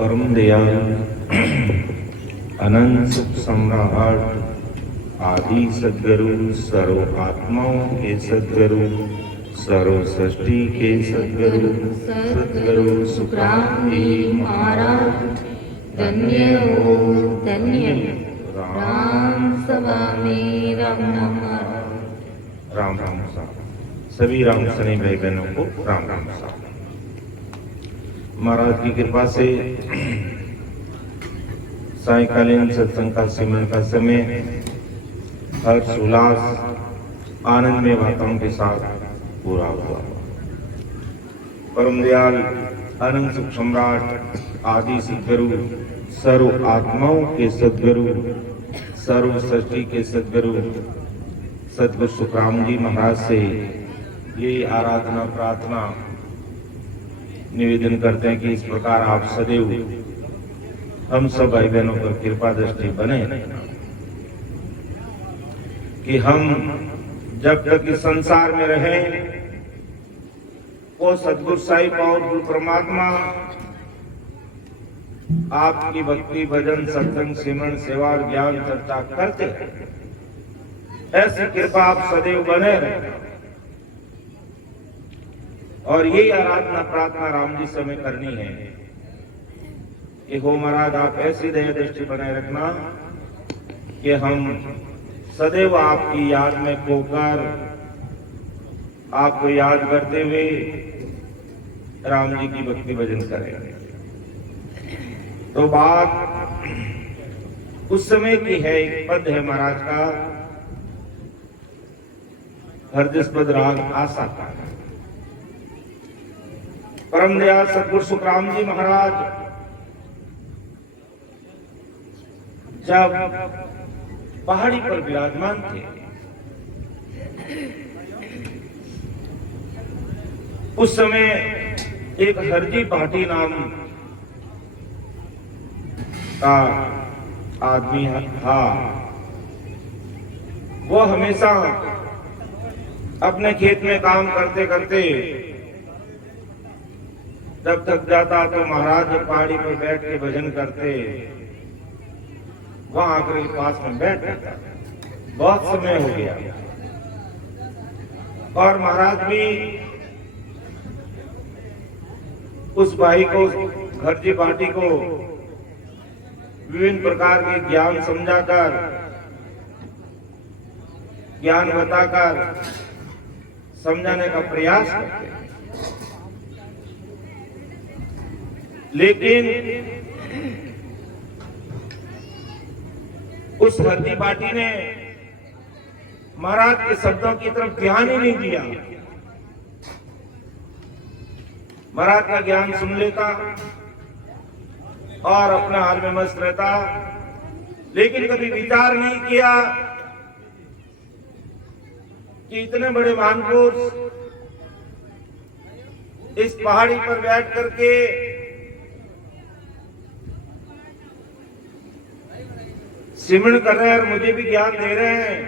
परम दयाल अनंत सुख सम्राट आदि सद्गुरु सर्व आत्माओं के सद्गुरु सर्व सृष्टि के सद्गुरु सद्गुरु सुखराम जी महाराज धन्य हो धन्य। राम सभा में राम नाम राम राम साहब। सभी राम सनी भाई बहनों को राम राम साहब। महाराज की कृपा से सायकालीन सत्संग का सिमरन का समय हर्ष उल्लास आनंद में वाताओं के साथ पूरा हुआ। परम दयाल अनंत सुख सम्राट आदि सद्गुरु सर्व आत्माओं के सद्गुरु सर्व सृष्टि के सद्गुरु सद्गुरु सुखराम जी महाराज से ये आराधना प्रार्थना निवेदन करते हैं कि इस प्रकार आप सदैव हम सब भाई बहनों पर कृपा दृष्टि बने कि हम जब तक इस संसार में रहें वो सद्गुरु साहिब और गुरु परमात्मा आपकी भक्ति भजन सत्संग सिमरन सेवा और ज्ञान चर्चा करते ऐसी कृपा आप सदैव बने रहे। और ये आराधना प्रार्थना राम जी से हमें करनी है कि हो महाराज आप ऐसी दया दृष्टि बनाए रखना कि हम सदैव आपकी याद में खोकर आपको याद करते हुए राम जी की भक्ति भजन करें। तो बात उस समय की है, एक पद है महाराज का हरदिस्पद राग आशा का। परम दयाल सद्गुरु सुखराम जी महाराज जब पहाड़ी पर विराजमान थे उस समय एक हरजी पाटी नाम का आदमी था। वो हमेशा अपने खेत में काम करते करते जब थक जाता तो महाराज जब पहाड़ी पर बैठ के भजन करते वहां आकर पास में बैठ जाता। बहुत समय हो गया और महाराज भी उस भाई को हरजी पाटी को विभिन्न प्रकार के ज्ञान समझाकर ज्ञान बताकर समझाने का प्रयास करते, लेकिन उस हरजी पाटी ने महाराज के शब्दों की तरफ ध्यान ही नहीं दिया। महाराज का ज्ञान सुन लेता और अपने हाल में मस्त रहता, लेकिन कभी विचार नहीं किया कि इतने बड़े महापुरुष इस पहाड़ी पर बैठ करके सिमरन कर रहे हैं और मुझे भी ज्ञान दे रहे हैं।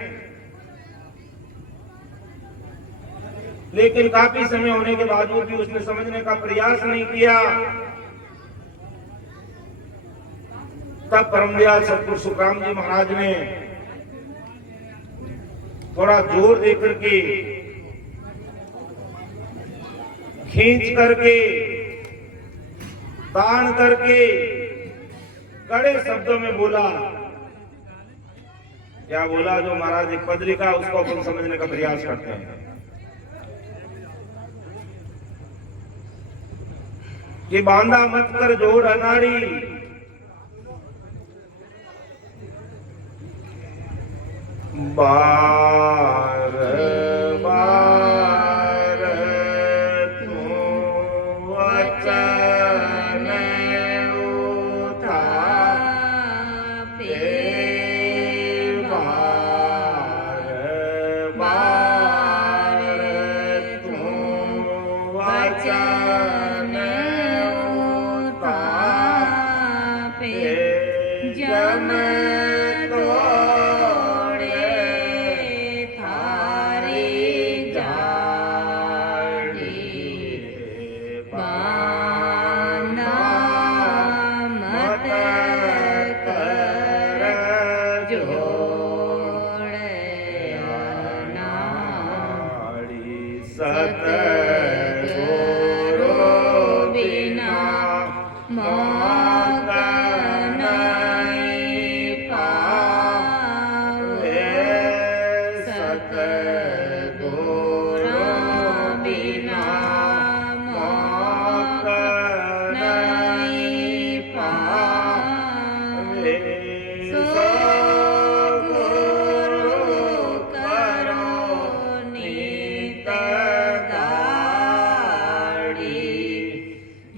लेकिन काफी समय होने के बावजूद भी उसने समझने का प्रयास नहीं किया। तब परम दयाल सद्गुरु सुखराम जी महाराज ने थोड़ा जोर देकर के खींच करके तान करके कड़े शब्दों में बोला। क्या बोला? जो महाराज एक पद लिखा उसको अपन समझने का प्रयास करते हैं कि बांधा मत कर जोड़ अनाड़ी बार बार तू वचन उठाते बार बार तू वचन उठाते जम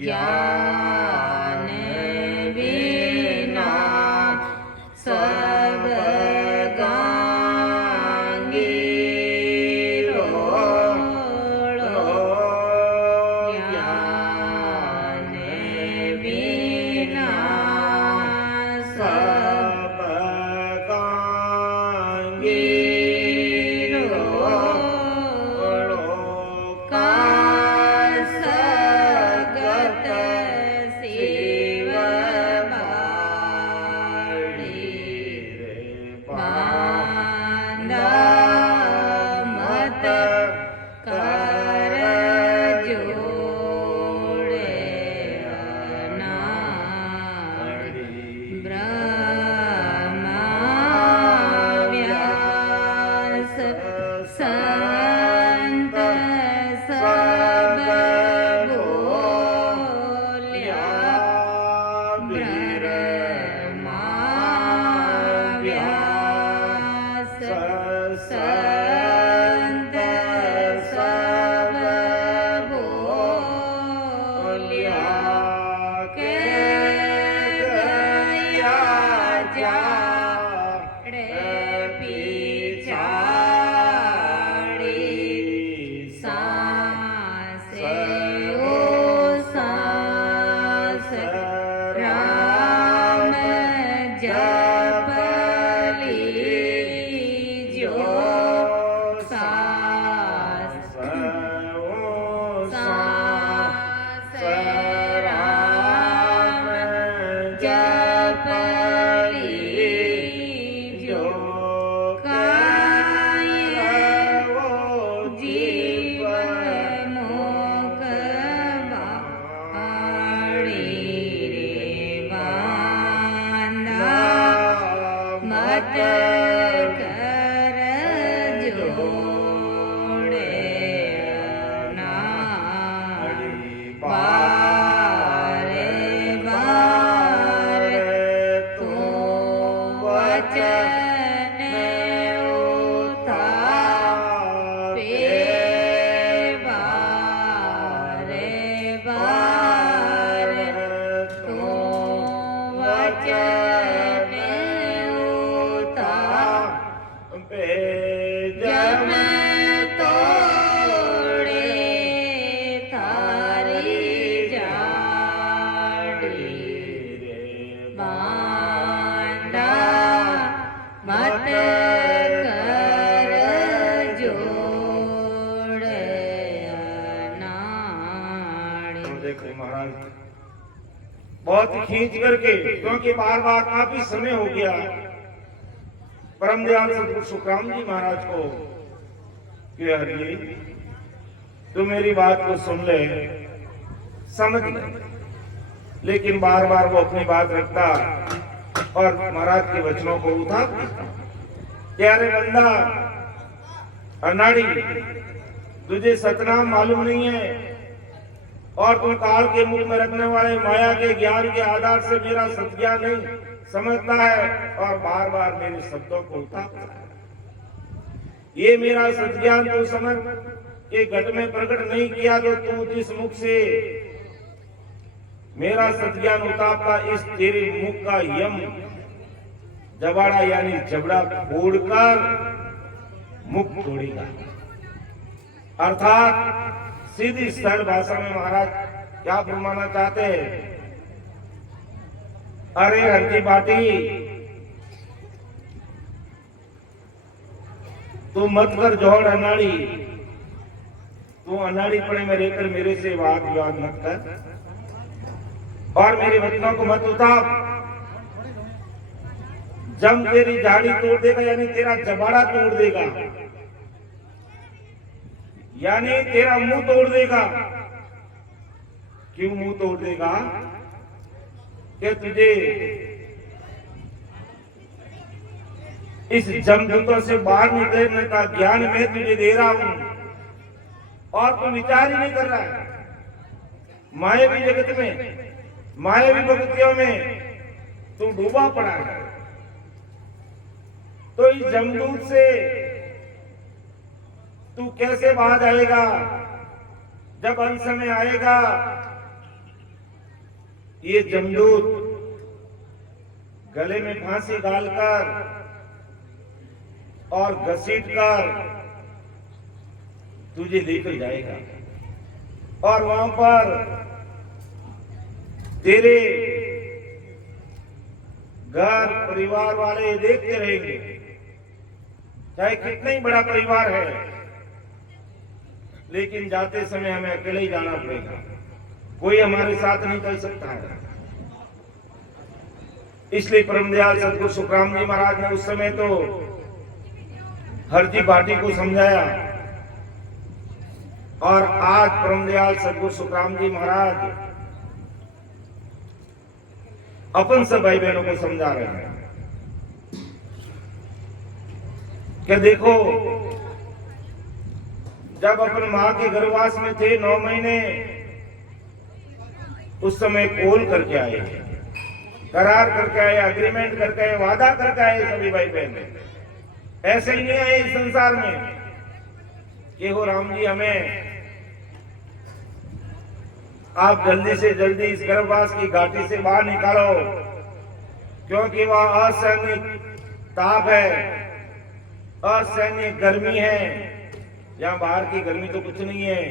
ज्ञान बिना सब गांगी रोड़ो, ज्ञान बिना सब गांगी रोड़ो, का सगत शिव बाड़ी बांधा मत कर जोड़े अनाड़ी, ब्रह्मा व्यास संत सब बोल्या, ब्रह्मा व्यास संत सब बोल्या, के गया जाड़े पिछाड़ी, सांसे ओ सांस राम जप लीजो, सांस सांस राम जप लीजो, काये जीव मोक बाड़ी रे बांधा मत कर जोड़े अनाड़ी, बारे बार तू वचन उठावे, बारे बार तू वचन उठावे, जब तोड़े थारी जाड़ी बांधा मत कर जोड़े अनाड़ी। देखो महाराज बहुत खींच करके, क्योंकि बार बार काफी समय हो गया, परम दयाल सतगुरु सुखराम जी महाराज को कि हरि तू मेरी बात को सुन ले, समझ ले, लेकिन बार बार वो अपनी बात रखता और महाराज के वचनों को उठा देता। अरे बंदा अनाड़ी, तुझे सतनाम मालूम नहीं है और तुम काल के मुख में रखने वाले माया के ज्ञान के आधार से मेरा सत्ज्ञान नहीं समझता है और बार बार मेरे शब्दों को उठाता है। ये मेरा सत्ज्ञान तू समझ के घट में प्रकट नहीं किया तो तू जिस मुख से मेरा सत्ज्ञान उतारता, इस तेरे मुख का यम जबाड़ा यानी जबड़ा फोड़कर मुख तोड़ेगा। अर्थात सीधी सरल भाषा में महाराज क्या फरमाना चाहते हैं, अरे हरकी बाटी तू मत कर जोड़ अनाड़ी, तू अनाड़ी पड़े में रहकर मेरे से वाद विवाद मत कर और मेरे वचनों को मत उतार। जम तेरी दाढ़ी तोड़ देगा यानी तेरा जबाड़ा तोड़ देगा, यानी तेरा मुंह तोड़ देगा। क्यों मुंह तोड़ देगा? कि तुझे इस जमदूतों से बाहर निकलने का ज्ञान मैं तुझे दे रहा हूं और तू विचार ही नहीं कर रहा है। मायावी जगत में, मायावी भक्तियों में तू डूबा पड़ा है। तो इस जमदूत से तू कैसे बाहर आएगा? जब अंत समय आएगा ये जमदूत गले में फांसी डालकर और घसीटकर तुझे लेकर जाएगा और वहां पर तेरे घर परिवार वाले देखते रहेंगे, चाहे कितना ही बड़ा परिवार है, लेकिन जाते समय हमें अकेले ही जाना पड़ेगा, कोई हमारे साथ नहीं चल सकता है। इसलिए परमदयाल सदगुरु सुखराम जी महाराज ने उस समय तो हरजी भाटी को समझाया और आज परमदयाल सदगुरु सुखराम जी महाराज अपन सब भाई बहनों को समझा रहे हैं कि देखो, जब अपन मां के गर्भवास में थे 9 महीने, उस समय कोल करके आए, करार करके आए, अग्रीमेंट करके आए, वादा करके आए सभी भाई बहन। ऐसे ही नहीं आए इस संसार में कि हो राम जी हमें आप जल्दी से जल्दी इस गर्भवास की घाटी से बाहर निकालो, क्योंकि वह असहनीय ताप है, असहनीय गर्मी है। यहाँ बाहर की गर्मी तो कुछ नहीं है,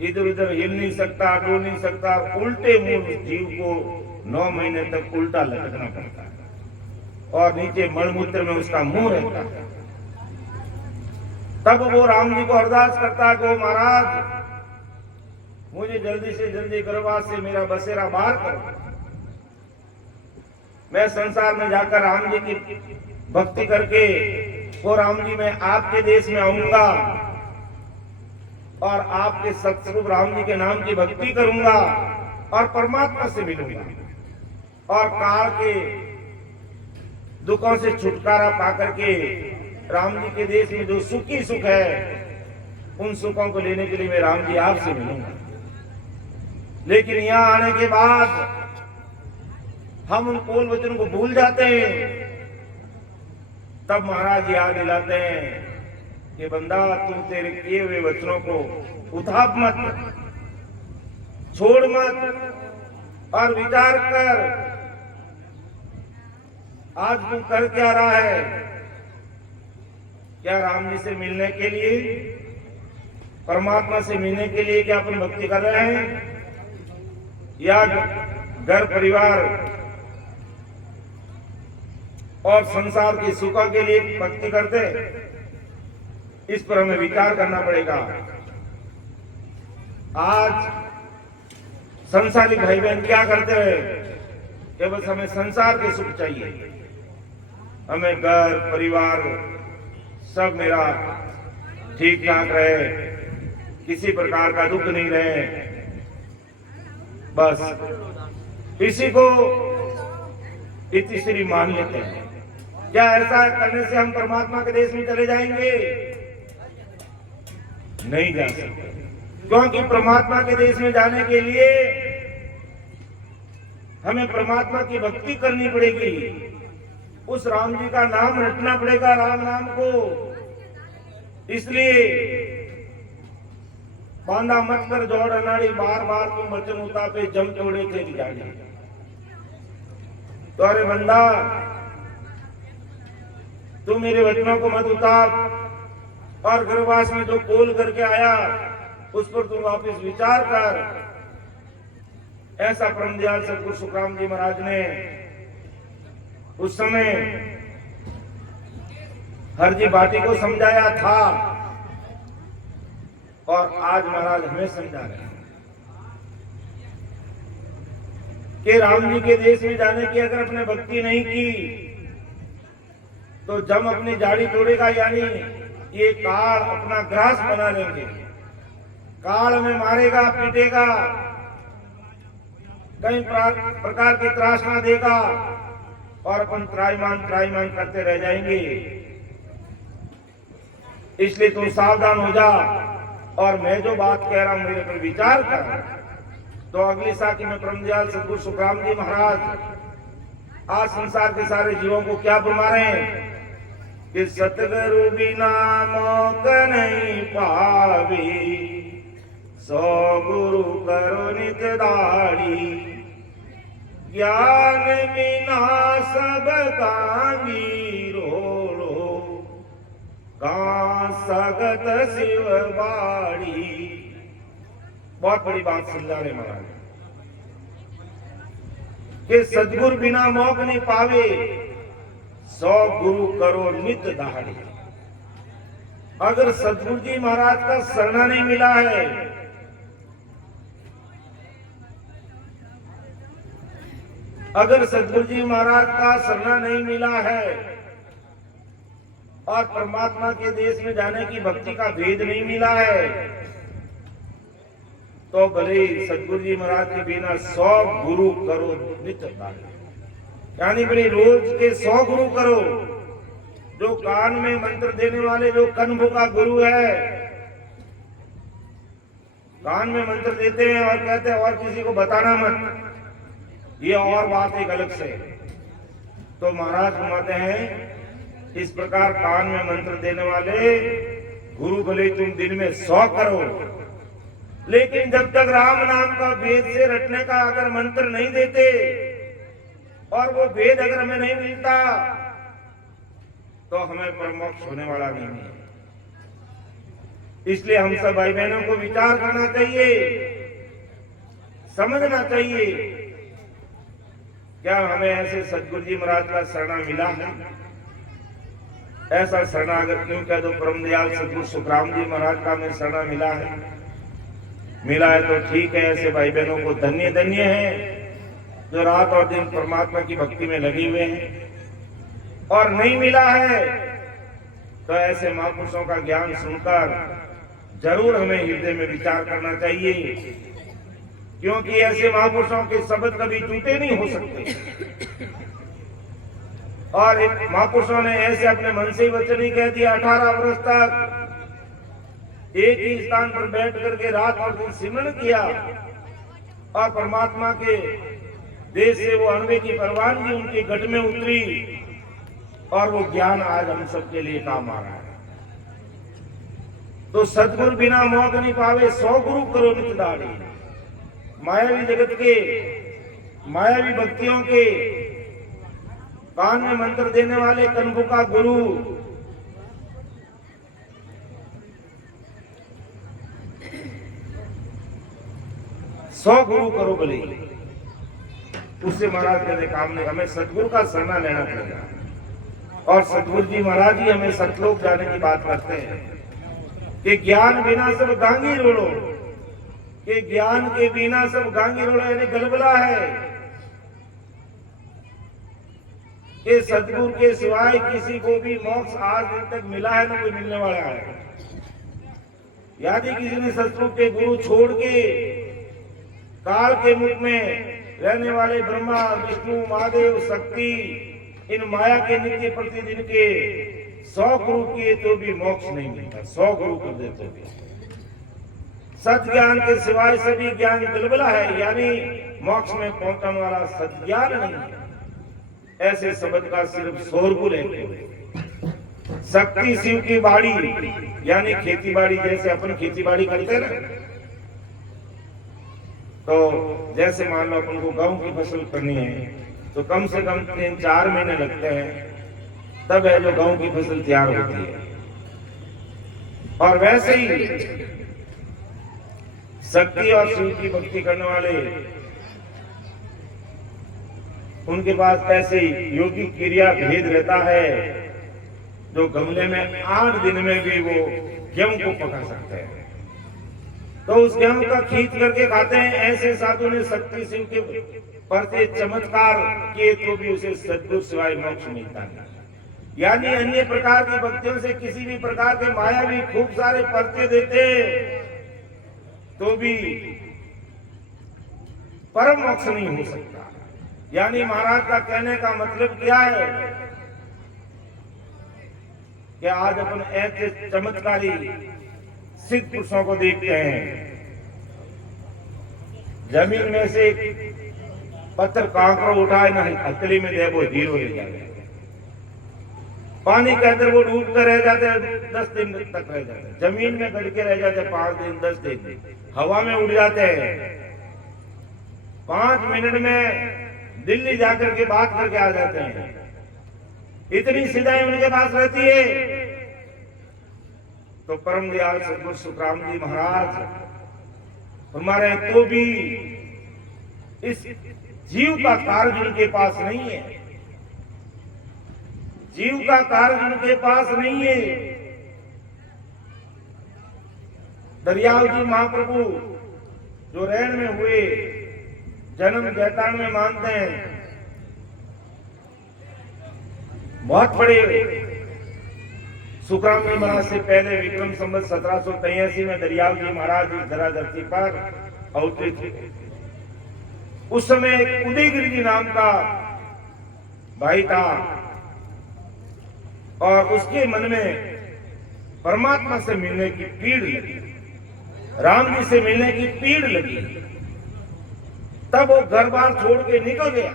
इधर उधर हिल नहीं सकता, डोल नहीं सकता, उल्टे मुंह जीव को 9 महीने तक उल्टा लटकना पड़ता है और नीचे मलमूत्र में उसका मुंह रहता है। तब वो राम जी को अरदास करता है कि महाराज मुझे जल्दी से जल्दी गर्भवास से मेरा बसेरा बाहर करो, मैं संसार में जाकर राम जी की भक्ति करके वो राम जी मैं आपके देश में आऊंगा और आपके सतस्वरूप राम जी के नाम की भक्ति करूंगा और परमात्मा से मिलूंगा और काल के दुखों से छुटकारा पाकर के राम जी के देश में जो सुखी सुख है, उन सुखों को लेने के लिए मैं राम जी आपसे मिलूंगा। लेकिन यहाँ आने के बाद हम उन कोल वचन को भूल जाते हैं। तब महाराज याद दिलाते हैं कि बंदा तुम तेरे किए हुए वचनों को उठाप मत, छोड़ मत और विचार कर, आज तू कर क्या रहा है? क्या राम जी से मिलने के लिए, परमात्मा से मिलने के लिए क्या अपन भक्ति कर रहे हैं, या घर परिवार और संसार की सुखों के लिए भक्ति करते? इस पर हमें विचार करना पड़ेगा। आज संसारिक भाई बहन क्या करते हैं कि बस हमें संसार के सुख चाहिए, हमें घर परिवार सब मेरा ठीक ठाक रहे, किसी प्रकार का दुख नहीं रहे, बस इसी को इतिश्री मान लेते हैं। क्या ऐसा करने से हम परमात्मा के देश में चले जाएंगे? नहीं जा सकते, क्योंकि परमात्मा के देश में जाने के लिए हमें परमात्मा की भक्ति करनी पड़ेगी, उस राम जी का नाम रटना पड़ेगा, राम नाम को। इसलिए बांधा मत कर जोड़ अनाड़ी, बार बार तुम वचन उतापे जम छोड़े थे जाने। तो अरे बंदा, तू मेरे वचनों को मत उताप और गर्भवास में जो कोल करके आया उस पर तुम वापस विचार कर। ऐसा परमदयाल सदगुरु सुखराम जी महाराज ने उस समय हरजी भाटी को समझाया था और आज महाराज हमें समझा रहे हैं कि राम जी के देश में जाने की अगर अपने भक्ति नहीं की तो जम अपनी जाड़ी तोड़ेगा, यानी ये काल अपना ग्रास बना लेंगे, काल में मारेगा, पीटेगा, कई प्रकार की त्रासना देगा और अपन त्राईमान करते रह जाएंगे। इसलिए तू सावधान हो जा और मैं जो बात कह रहा हूं मेरे पर विचार कर। तो अगली साखी में परमदयाल सदगुरु सुखराम जी महाराज आज संसार के सारे जीवों को क्या फरमा रहे हैं कि सतगुरु बिना मौक नहीं पावी, सो गुरु करो नित दाड़ी। ज्ञान बिना सब गांगी रोड़ो, गां सगत शिव बाड़ी। बहुत बड़ी बात सिल्लारे महाराज कि सदगुरु बिना मोक्ष नहीं पावे, 100 गुरु करो नित दाढ़ी। अगर सदगुरु जी महाराज का शरणा नहीं मिला है, अगर सदगुरु जी महाराज का शरणा नहीं मिला है और परमात्मा के देश में जाने की भक्ति का भेद नहीं मिला है, तो भले सदगुरु जी महाराज के बिना 100 गुरु करो नित दाढ़ी। यानी बड़े रोज के 100 गुरु करो। जो कान में मंत्र देने वाले जो कन्भ का गुरु है, कान में मंत्र देते हैं और कहते हैं और किसी को बताना मत, ये और बात एक अलग से। तो महाराज फरमाते हैं इस प्रकार कान में मंत्र देने वाले गुरु भले तुम दिन में 100 करो, लेकिन जब तक राम नाम का वेद से रटने का अगर मंत्र नहीं देते और वो वेद अगर हमें नहीं मिलता, तो हमें परमोक्ष होने वाला नहीं है। इसलिए हम सब भाई बहनों को विचार करना चाहिए, समझना चाहिए, क्या हमें ऐसे सदगुरु जी महाराज का शरणा मिला है? ऐसा शरणागत क्यों कह दो, परम दयाल सदगुरु सुखराम जी महाराज का हमें शरणा मिला है। मिला है तो ठीक है, ऐसे भाई बहनों को धन्य धन्य है जो रात और दिन परमात्मा की भक्ति में लगे हुए हैं। और नहीं मिला है तो ऐसे महापुरुषों का ज्ञान सुनकर जरूर हमें हृदय में विचार करना चाहिए, क्योंकि ऐसे महापुरुषों के शब्द कभी झूठे नहीं हो सकते। और महापुरुषों ने ऐसे अपने मन से ही वचन ही कह दिया, 18 वर्ष तक एक ही स्थान पर बैठ करके रात और दिन सिमरन किया और परमात्मा के देश से वो अनवे की परवानगी उनके गट में उतरी और वो ज्ञान आज हम सबके लिए काम आ रहा है। तो सदगुरु बिना मोक्ष नहीं पावे, 100 गुरु करो नित दाढ़ी। मायावी जगत के, मायावी भक्तियों के कान में मंत्र देने वाले कन्भों का गुरु सौ गुरु करो भले, उससे महाराज कहते काम नहीं। हमें सदगुरु का शरणा लेना पड़ेगा। और सदगुरु जी महाराज ही हमें सतलोक जाने की बात करते हैं कि ज्ञान बिना सब गांगी रोड़ो, कि ज्ञान के बिना सब गांगी रोड़ो, यानी गलबला है कि सदगुरु के सिवाय किसी को भी मोक्ष आज दिन तक मिला है ना कोई मिलने वाला है। यदि किसी ने सतलोक के गुरु छोड़ के काल के मुख में रहने वाले ब्रह्मा विष्णु महादेव शक्ति इन माया के नित्य प्रतिदिन के 100 गुरु किए तो भी मोक्ष नहीं मिलता। 100 गुरु कर दे तो भी सत ज्ञान के सिवाय सभी ज्ञान गलबला है, यानी मोक्ष में पहुंचने वाला सत ज्ञान नहीं है। ऐसे शब्द का सिर्फ शोरगुल है। शक्ति शिव की बाड़ी, यानी खेती बाड़ी, जैसे अपन खेती बाड़ी करते हैं ना, तो जैसे मान लो अपन को गेहूं की फसल करनी है तो कम से कम 3-4 महीने लगते हैं, तब है जो गेहूं की फसल तैयार होती है। और वैसे ही शक्ति और शिव की भक्ति करने वाले, उनके पास ऐसे योगिक क्रिया भेद रहता है जो गमले में 8 दिन में भी वो गेहूं को पका सकते हैं। तो उस गेहूं का खींच करके खाते हैं। ऐसे साधु ने शक्ति शिव के परते चमत्कार किए तो भी उसे सदगुरु सिवाय मोक्ष मिलता नहीं। यानी अन्य प्रकार की भक्तियों से किसी भी प्रकार के मायावी खूब सारे परते देते तो भी परम मोक्ष नहीं हो सकता। यानी महाराज का कहने का मतलब क्या है कि आज अपन ऐसे चमत्कारी सिद्ध पुरुषों को देखते हैं, जमीन में से पत्थर कांकड़ा उठाए ना हथेली में दे वो जीरो ले जाते, पानी के अंदर वो डूब कर रह जाते, 10 दिन तक रह जाते, जमीन में गड़ के रह जाते 5 दिन 10 दिन, हवा में उड़ जाते हैं, 5 मिनट में दिल्ली जाकर के बात करके आ जाते हैं। इतनी सीधाई उनके पास रहती है। तो परम दयाल सदगुरु सुखराम जी महाराज हमारे तो भी इस जीव का कार्य उनके पास नहीं है, जीव का कार्य उनके पास नहीं है। दरियाव जी महाप्रभु जो रैन में हुए, जन्म जैतान में मानते हैं, बहुत बड़े सुखराम जी महाराज से पहले विक्रम संवत 1783 में दरियाव जी महाराज इस धरा धरती पर अवतरित हुए। उस समय एक उदयगिरी जी नाम का भाई था और उसके मन में परमात्मा से मिलने की पीड़ लगी, राम जी से मिलने की पीड़ लगी। तब वो घर बार छोड़ के निकल गया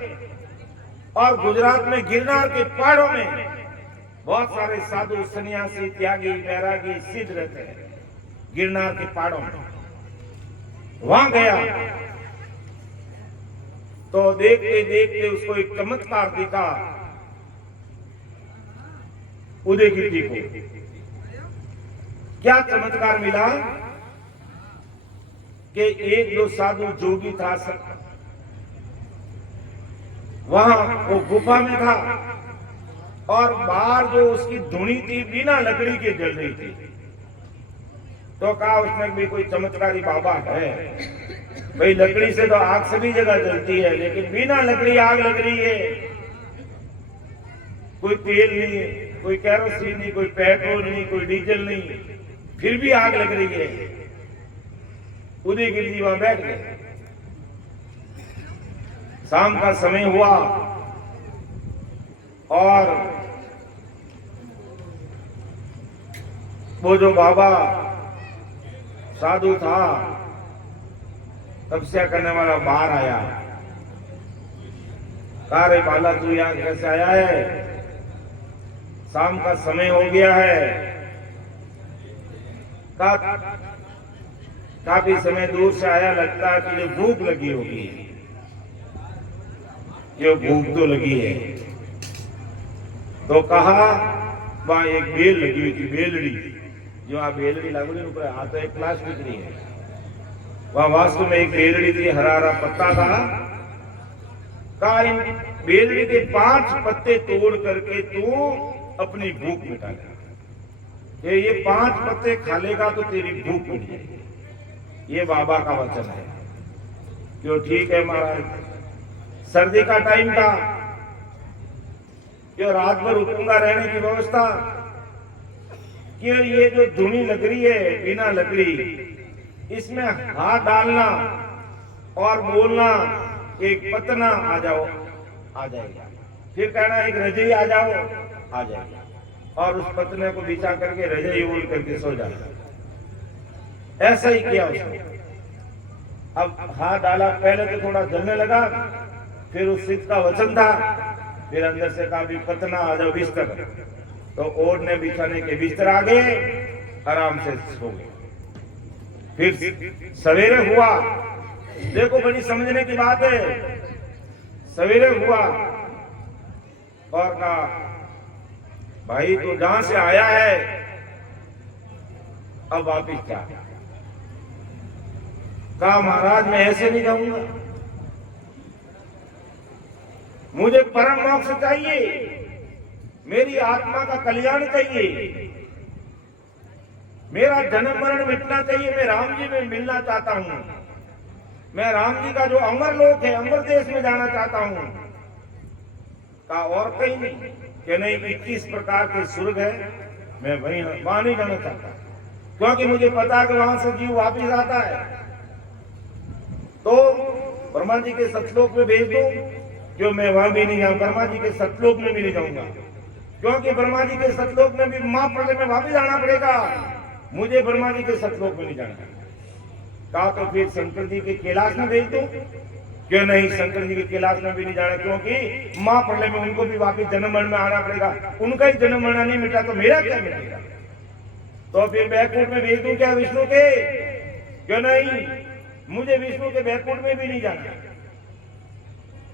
और गुजरात में गिरनार के पहाड़ों में बहुत सारे साधु सन्यासी त्यागी बैरागी सिद्ध रहते हैं। गिरनार के पहाड़ों में वहां गया तो देखते देखते उसको एक चमत्कार दिखा उदयगिरी को। क्या चमत्कार मिला कि एक जो साधु जोगी था, वहां वो गुफा में था और बाहर जो उसकी धुनी थी बिना लकड़ी के जल रही थी। तो कहा उसमें भी कोई चमत्कारी बाबा है, भाई लकड़ी से तो आग सभी जगह जलती है, लेकिन बिना लकड़ी आग लग रही है। कोई तेल नहीं, कोई कैरोसिन नहीं, कोई पेट्रोल नहीं, कोई डीजल नहीं, फिर भी आग लग रही है। उदयगिरी जी वहां बैठ गए। शाम का समय हुआ और वो जो बाबा साधु था, तपस्या करने वाला बाहर आया। कहा रे बाला तू यहां कैसे आया है? शाम का समय हो गया है। काफी समय दूर से आया, लगता है कि जो भूख लगी होगी, जो भूख तो लगी है। तो कहा वहां एक बेल लगी हुई थी, बेलड़ी, जो आप बेलड़ी लागू नहीं ऊपर आता एक प्लास्टिक नहीं है, वहां वास्तव में एक बेलड़ी थी, हरा हरा पत्ता था। कहा इन बेलड़ी के 5 पत्ते तोड़ करके तू अपनी भूख मिटा ले। ये 5 पत्ते खा लेगा तो तेरी भूख मिट जाएगी। ये बाबा का वचन है। क्यों? ठीक है महाराज। सर्दी का टाइम था, जो रात भर रुकूंगा रहने की व्यवस्था, कि ये जो धुनी लग रही है बिना लकड़ी, इसमें हाथ डालना और बोलना एक पतना आ जाओ, आ जाएगा। फिर कहना एक रजई आ जाओ, आ जाएगा। और उस पतने को बिछा करके रजई ओढ़ करके सो जाता। ऐसा ही किया उसने। अब हाथ डाला, पहले तो थोड़ा जलने लगा, फिर उस सिद्ध का वचन था, फिर अंदर से कहा भी पतना आ जाओ बिस्तर। तो ओढ़ने बिछाने के बिस्तर आ गए, आराम से सो गए। फिर सवेरे हुआ, देखो बड़ी समझने की बात है। सवेरे हुआ और कहा भाई तो जहां से आया है अब वापिस क्या? कहा महाराज मैं ऐसे नहीं जाऊंगा, मुझे परम मोक्ष चाहिए, मेरी आत्मा का कल्याण चाहिए, मेरा जन्म मरण मिटना चाहिए, मैं राम जी में मिलना चाहता हूं, मैं राम जी का जो अमर लोक है, अमर देश में जाना चाहता हूं। कहा और कहीं नहीं? कि नहीं, 21 प्रकार के स्वर्ग है, मैं वहां नहीं जाना चाहता, क्योंकि मुझे पता है कि वहां से जीव वापिस आता है। तो ब्रह्मा जी के सतलोक में भेज दो, जो मैं वहां भी नहीं जाऊं, ब्रह्मा जी के सतलोक में भी नहीं जाऊंगा, क्योंकि ब्रह्मा जी के सतलोक में भी महाप्रलय में वापिस आना पड़ेगा, मुझे ब्रह्मा जी के सतलोक में नहीं जाना। कहा तो फिर शंकर जी के कैलाश में भेज दो। क्यों नहीं, शंकर जी के कैलाश में भी नहीं जाना, क्योंकि महाप्रलय में उनको भी वापिस जन्म मरण में आना पड़ेगा, उनका ही जन्म मरण नहीं मिटा तो मेरा क्या मिटेगा? तो फिर बैकुंठ में भेज दूं क्या विष्णु के? क्यों नहीं, मुझे विष्णु के बैकुंठ में भी नहीं जाना।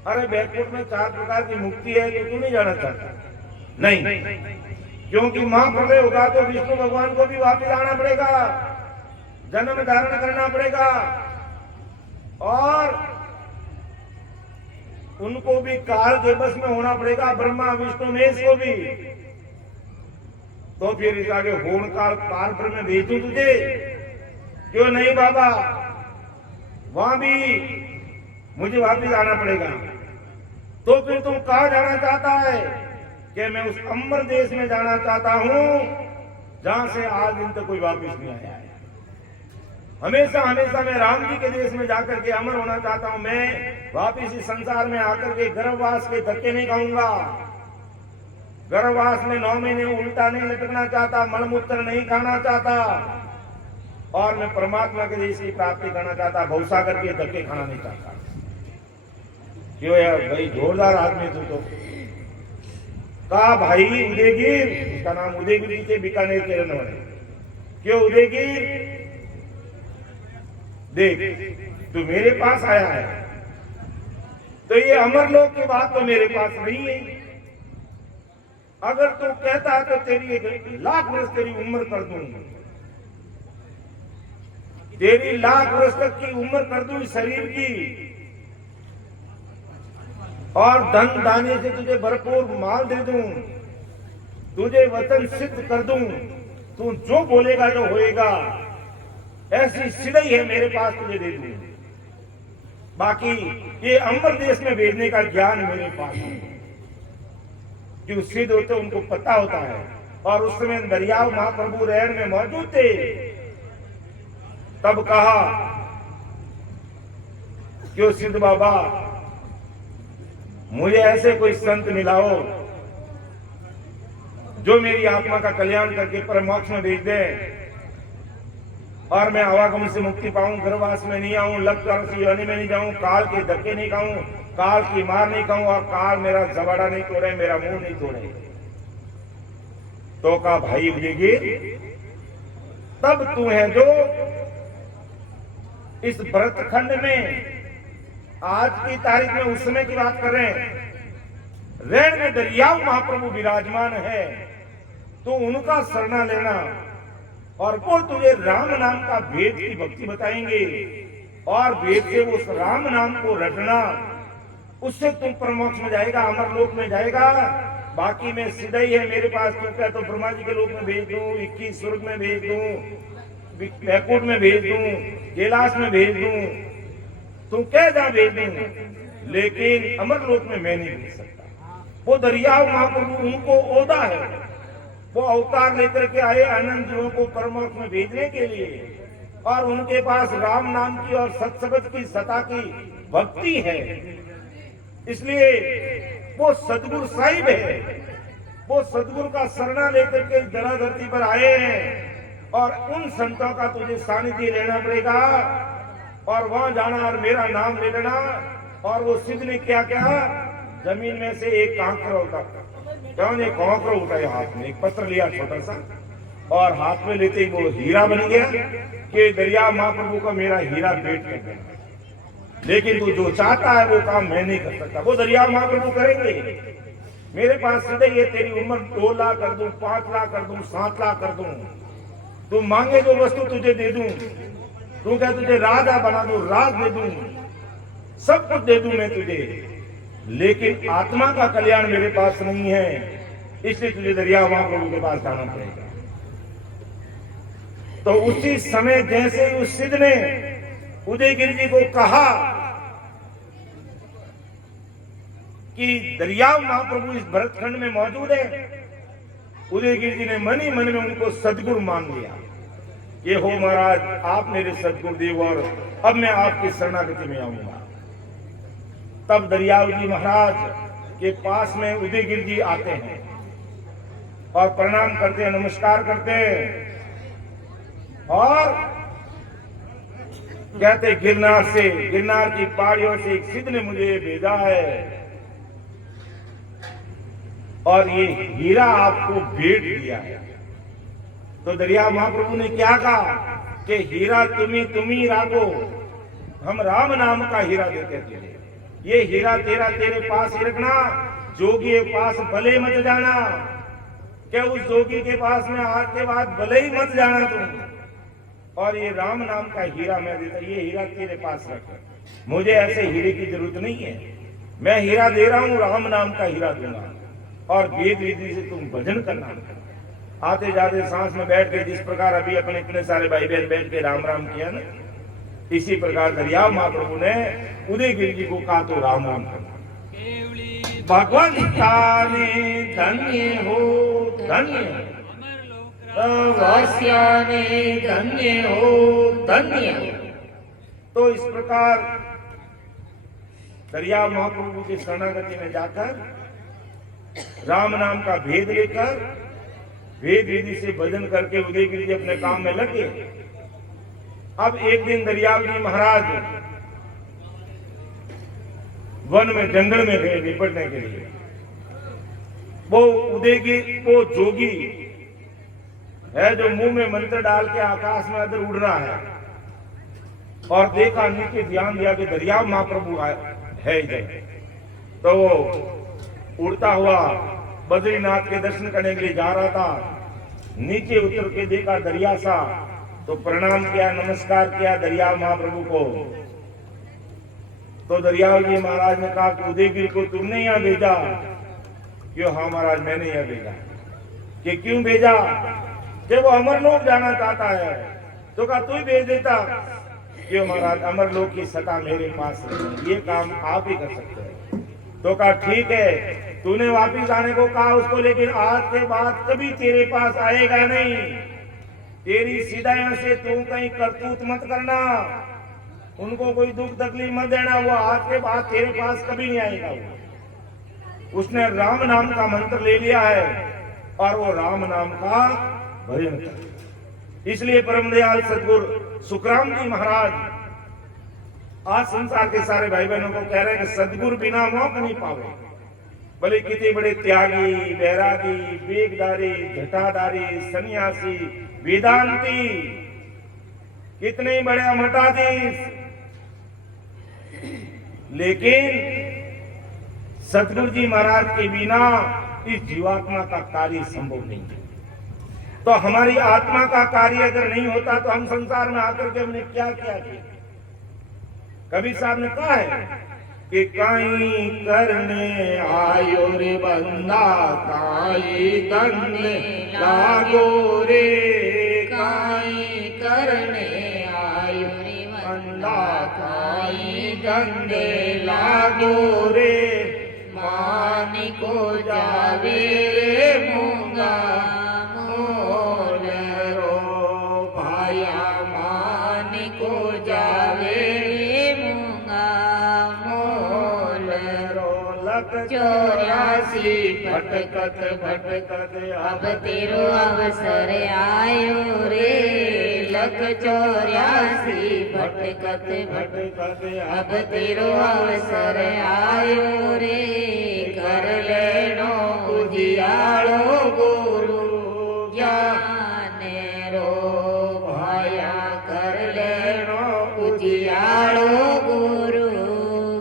अरे बैकुंठ में 4 प्रकार की मुक्ति है तो क्यों नहीं जाना चाहता? नहीं, क्योंकि महाप्रलय होगा तो विष्णु भगवान को भी वापिस आना पड़ेगा, जन्म धारण करना पड़ेगा और उनको भी काल के बस में होना पड़ेगा, ब्रह्मा विष्णु महेश को भी। तो फिर इस आगे होण काल पार पर मैं भेजूं तुझे? क्यों नहीं बाबा, वहां भी मुझे वापिस आना पड़ेगा। तो फिर तुम कहां जाना चाहता है? कि मैं उस अमर देश में जाना चाहता हूं जहां से आज दिन तक कोई वापिस नहीं आया है। हमेशा हमेशा मैं राम जी के देश में जाकर के अमर होना चाहता हूं। मैं वापिस इस संसार में आकर के गर्भवास के धक्के नहीं खाऊंगा। गर्भवास में 9 महीने उल्टा नहीं लटकना चाहता, मलमूत्र नहीं खाना चाहता और मैं परमात्मा के देश की प्राप्ति करना चाहता, भवसागर के धक्के खाना नहीं चाहता। क्यों यार भाई, जोरदार आदमी तू तो। कहा भाई उदयगिर, इसका नाम उदयगिर जी थे, बीकानेर के रहने वाले। क्यों उदयगिर, देख तू मेरे पास आया है तो ये अमरलोक की बात तो मेरे पास नहीं है। अगर तू कहता है तो तेरी 1 लाख वर्ष तेरी उम्र कर दूं, तेरी 1 लाख वर्ष तक की उम्र कर दूं इस शरीर की, और धन दाने से तुझे भरपूर माल दे दूं, तुझे वतन सिद्ध कर दूं, तू जो बोलेगा जो होएगा, ऐसी सिद्धि है मेरे पास, तुझे दे दूं। बाकी ये अमर देश में भेजने का ज्ञान मेरे पास है। जो सिद्ध होते उनको पता होता है। और उस समय दरियाव महाप्रभु रहन में मौजूद थे। तब कहा क्यों सिद्ध बाबा, मुझे ऐसे कोई संत मिलाओ जो मेरी आत्मा का कल्याण करके परम मोक्ष में भेज दे और मैं आवागमन से मुक्ति पाऊं, गर्भवास में नहीं आऊं, लक्षण योनि में नहीं जाऊं, काल के धक्के नहीं खाऊं, काल की मार नहीं खाऊं और काल मेरा जबाड़ा नहीं तोड़े, मेरा मुंह नहीं तोड़े। तो कहा भाई उदयगिर, तब तू है जो इस भरत खंड में आज की तारीख में उस समय की बात कर रहे हैं, रेण में दरियाव महाप्रभु विराजमान है, तो उनका शरणा लेना और वो तुझे राम नाम का वेद की भक्ति बताएंगे और वेद से उस राम नाम को रटना, उससे तुम परमोक्ष में जाएगा, अमर लोक में जाएगा। बाकी में सीधा ही है मेरे पास, तू क्या तो ब्रह्मा जी के लोक में भेज दूं, 21 स्वर्ग में भेज दूं, बैकुंठ में भेज दूं, कैलाश में भेज दूं, तू क्या जा भेज दूं, लेकिन अमर लोक में मैं नहीं भेज सकता। वो दरियाव महाप्रभु उनको ओदा है, वो अवतार लेकर के आए अनंत जीवों को परमोक्ष में भेजने के लिए, और उनके पास राम नाम की और सत्संगत की सता की भक्ति है। इसलिए वो सदगुरु साहिब है, वो सदगुरु का शरणा लेकर के धरा धरती पर आए हैं और उन संतों का तुझे सानिध्य लेना पड़ेगा और वहां जाना और मेरा नाम ले लेना। और वो सिद्ध ने क्या किया, जमीन में से एक कांकरा होता, एक कांकरा उठाया हाथ में, एक पत्र लिया छोटा सा और हाथ में लेते ही वो हीरा बन गया कि दरिया महाप्रभु का मेरा हीरा भेंट कर देना। लेकिन तू जो चाहता है वो काम मैं नहीं कर सकता, वो दरिया महाप्रभु करेंगे। मेरे पास सीधे ये तेरी उम्र 2 लाख कर दूं, 5 लाख कर दूं, 7 लाख कर दूं, तू मांगे जो वस्तु तुझे दे दूं, तू क्या तुझे राजा बना दूं, राज दे दूं, सब कुछ दे दूं मैं तुझे, लेकिन आत्मा का कल्याण मेरे पास नहीं है, इसलिए तुझे दरिया महाप्रभु के पास जाना पड़ेगा। तो उसी समय जैसे उस सिद्ध ने उदयगिरि जी को कहा कि दरियाव महाप्रभु इस भरतखंड में मौजूद है, उदयगिरि जी ने मन ही मन में उनको सदगुरु मान लिया। ये हो महाराज, आप मेरे सदगुरु देव और अब मैं आपकी शरणागति में आऊंगा। तब दरियाव जी महाराज के पास में उदयगिरि जी आते हैं और प्रणाम करते हैं, नमस्कार करते हैं और कहते गिरनार की पहाड़ियों से एक सिद्ध ने मुझे भेजा है और ये हीरा आपको भेंट दिया है। तो दरिया महाप्रभु ने क्या कहा कि हीरा तुम ही राखो, हम राम नाम का हीरा देते थे। ये हीरा तेरा तेरे पास ही रखना, जोगी के पास भले मत जाना। क्या उस जोगी के पास में आज के बाद भले ही मत जाना तुम। और ये राम नाम का हीरा मैं देता, ये हीरा तेरे पास रख। मुझे ऐसे हीरे की जरूरत नहीं है, मैं हीरा दे रहा हूं, राम नाम का हीरा दूंगा। और वेद विधि से तुम भजन करना। आते जाते सांस में बैठ के जिस प्रकार अभी अपने इतने सारे भाई बहन बैठ के राम राम किया ना, इसी प्रकार दरियाव महाप्रभु ने उदयगिरि जी को कहा तो राम राम करना। भगवंता ने धन्य हो धन्य, वासिया ने धन्य हो धन्य। तो इस प्रकार दरियाव महाप्रभु की शरणागति में जाकर राम नाम का भेद लेकर वेद विधि से भजन करके उदयगिरि जी अपने काम में लगे। अब एक दिन दरियाव जी महाराज वन में जंगल में गए निपटने के लिए। वो उदयगिरि वो जोगी है जो मुंह में मंत्र डाल के आकाश में अंदर उड़ रहा है, और देखा नीचे ध्यान दिया कि दरियाव महाप्रभु है इधर। तो वो उड़ता हुआ बद्रीनाथ के दर्शन करने के लिए जा रहा था। नीचे उतर के देखा दरिया सा, तो प्रणाम किया, नमस्कार किया दरियाव महाप्रभु को। तो दरियाव जी महाराज ने कहा कि उदयगिरि को तुमने यहाँ भेजा? क्यों? हाँ महाराज मैंने यहाँ भेजा। कि क्यों भेजा? कि वो अमरलोक जाना चाहता है। तो कहा तू ही भेज देता। क्यों महाराज? अमरलोक की सत्ता मेरे पास है, ये काम आप ही कर सकते हैं। तो कहा ठीक है, तूने वापिस आने को कहा उसको, लेकिन आज के बाद कभी तेरे पास आएगा नहीं। तेरी सीधाइयों से तू कहीं करतूत मत करना, उनको कोई दुख तकलीफ मत देना, वो आज के बाद तेरे पास कभी नहीं आएगा। उसने राम नाम का मंत्र ले लिया है और वो राम नाम का भजन कर। इसलिए परम दयाल सदगुरु सुखराम जी महाराज आज संसार के सारे भाई बहनों को कह रहे हैं कि सदगुरु बिना मौक नहीं पावे। भले कितने बड़े त्यागी, बैरागी, वेगदारी, घटाधारी, सन्यासी, वेदांती, कितने बड़े मठाधीश, लेकिन सतगुरु जी महाराज के बिना इस जीवात्मा का कार्य संभव नहीं है। तो हमारी आत्मा का कार्य अगर नहीं होता तो हम संसार में आकर के हमने क्या क्या किया। कबीर साहब ने कहा है कि काई करने आयो रे बंदा, काई करने लागो रे, काई करने आयो रे बंदा, काई करने लागो रे, मानी को जावे रे मूंगा मोल रो भाया, मानी को जावे चौरासी भटकत भटकत अब तेरो अवसर आयो रे, लख 84 भटकत भटकत अब तेरो अवसर आयो रे, कर लेनो उजियालो गुरु ज्ञान रो भाया, कर लेनो उजियालो गुरु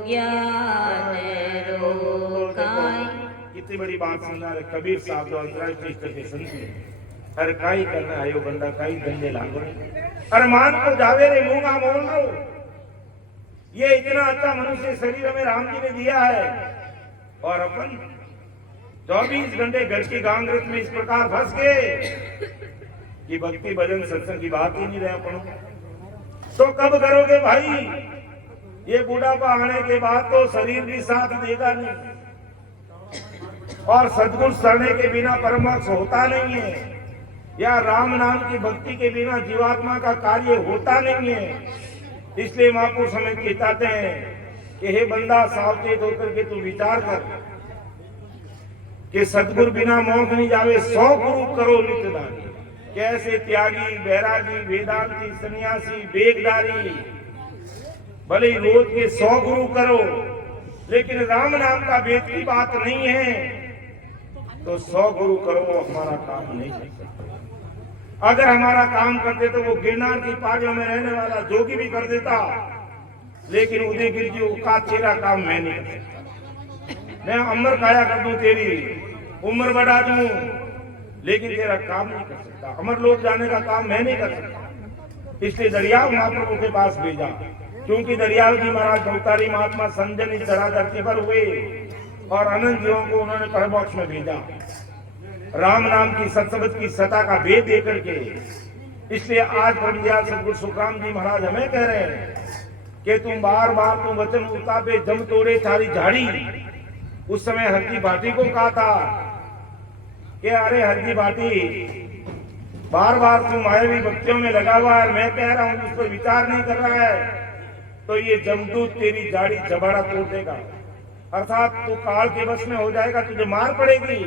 ज्ञान रो। कितनी बड़ी बात समझा रहे कबीर साहब जो अंतरराष्ट्रीय स्तर के संत हैं। अरे काई करना आयो बंदा, काई धंधे लागो, अरे मान को जावे रे मूंगा मोल रो। ये इतना अच्छा मनुष्य शरीर हमें राम जी ने दिया है, और अपन 24 घंटे घर की गांगरत में इस प्रकार फंस गए कि भक्ति भजन सत्संग की बात ही नहीं रहे अपन। तो कब करोगे भाई? ये बुढ़ापा आने के बाद तो शरीर भी साथ देगा नहीं, और सद्गुरु शरणे के बिना परमोक्ष होता नहीं है, या राम नाम की भक्ति के बिना जीवात्मा का कार्य होता नहीं है। इसलिए महापुरुष हमें चेताते हैं कि हे बंदा सावचेत होकर के तू विचार कर कि सद्गुरु बिना मोक्ष नहीं जावे। 100 गुरु करो नित्यदानी। कैसे त्यागी, बैरागी, वेदांती, सन्यासी, वेगदारी, भले ही रोज के 100 गुरु करो, लेकिन राम नाम का वेद की बात नहीं है तो 100 गुरु करो, हमारा काम नहीं चल सकता। अगर हमारा काम करते तो वो गिरनार की पहाड़ियों में रहने वाला जोगी भी कर देता, लेकिन उदयगिरी जी का तेरा काम मैं नहीं कर सकता। मैं अमर काया कर दूं, तेरी उम्र बढ़ा दूं, लेकिन तेरा काम नहीं कर सकता। अमर लोग जाने का काम मैं नहीं कर सकता। इसलिए दरियाव महाप्रभु के पास भेजा, क्योंकि दरियाव जी महाराज भवतारी महात्मा संजन इस धरा धरती पर हुए और अनंत जीवों को उन्होंने परमोक्ष में भेजा, राम नाम की सत्संगत की सता का भेद दे करके। इसलिए आज ब्रह्मज्ञान सदगुरु सुखराम जी महाराज हमें कह रहे हैं कि तुम बार बार तुम वचन उतापे जम तोड़े थारी झाड़ी। उस समय हरदी भाटी को कहा था कि अरे हरदी भाटी, बार बार तुम मायावी भक्तियों में लगा हुआ है, मैं कह रहा हूं उस पर विचार नहीं कर रहा है, तो ये जमदूत तेरी दाढ़ी जबाड़ा तोड़ देगा, अर्थात तू काल के वश में हो जाएगा, तुझे मार पड़ेगी।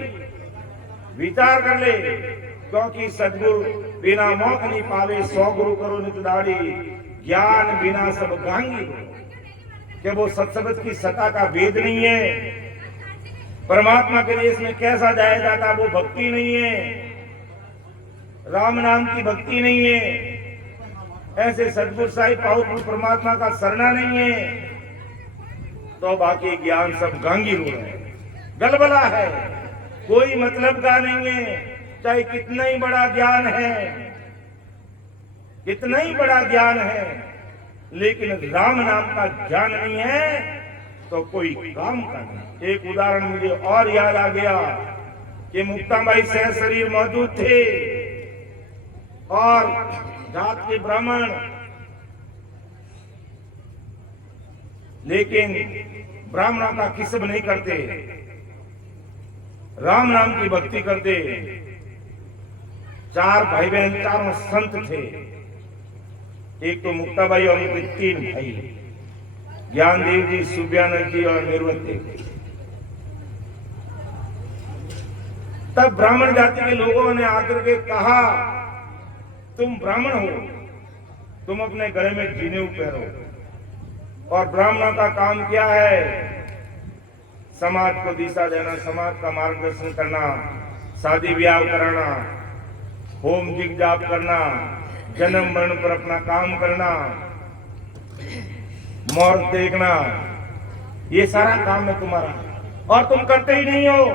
विचार कर ले, क्योंकि सदगुरु बिना मौक नहीं पावे, 100 गुरु करो नित दाढ़ी, ज्ञान बिना सब गांगी हो। कि वो सत्संगत की सता का भेद नहीं है, परमात्मा के लिए इसमें कैसा जाया जाता, वो भक्ति नहीं है, राम नाम की भक्ति नहीं है, ऐसे सदगुरु साहिब पावरफुल परमात्मा का सरना नहीं है, तो बाकी ज्ञान सब गांगी हो रहा है, गलबला है, कोई मतलब का नहीं है। चाहे कितना ही बड़ा ज्ञान है, कितना ही बड़ा ज्ञान है, लेकिन राम नाम का ज्ञान नहीं है तो कोई काम का नहीं। एक उदाहरण मुझे और याद आ गया कि मुक्ताबाई सह शरीर मौजूद थे और जात के ब्राह्मण, लेकिन ब्राह्मणों का किस्म नहीं करते, राम नाम की भक्ति करते। 4 भाई बहन, 4 संत थे, एक तो मुक्ताबाई और उनके 3 भाई, ज्ञानदेव जी, सुब्यानंद जी और निर्वत देव। तब ब्राह्मण जाति के लोगों ने आकर के कहा, तुम ब्राह्मण हो, तुम अपने गले में जीनेऊ पहनो। और ब्राह्मणों का काम क्या है? समाज को दिशा देना, समाज का मार्गदर्शन करना, शादी ब्याह कराना, होम जिग जाप करना, जन्म मरण पर अपना काम करना, मुहूर्त देखना, ये सारा काम है तुम्हारा, और तुम करते ही नहीं हो,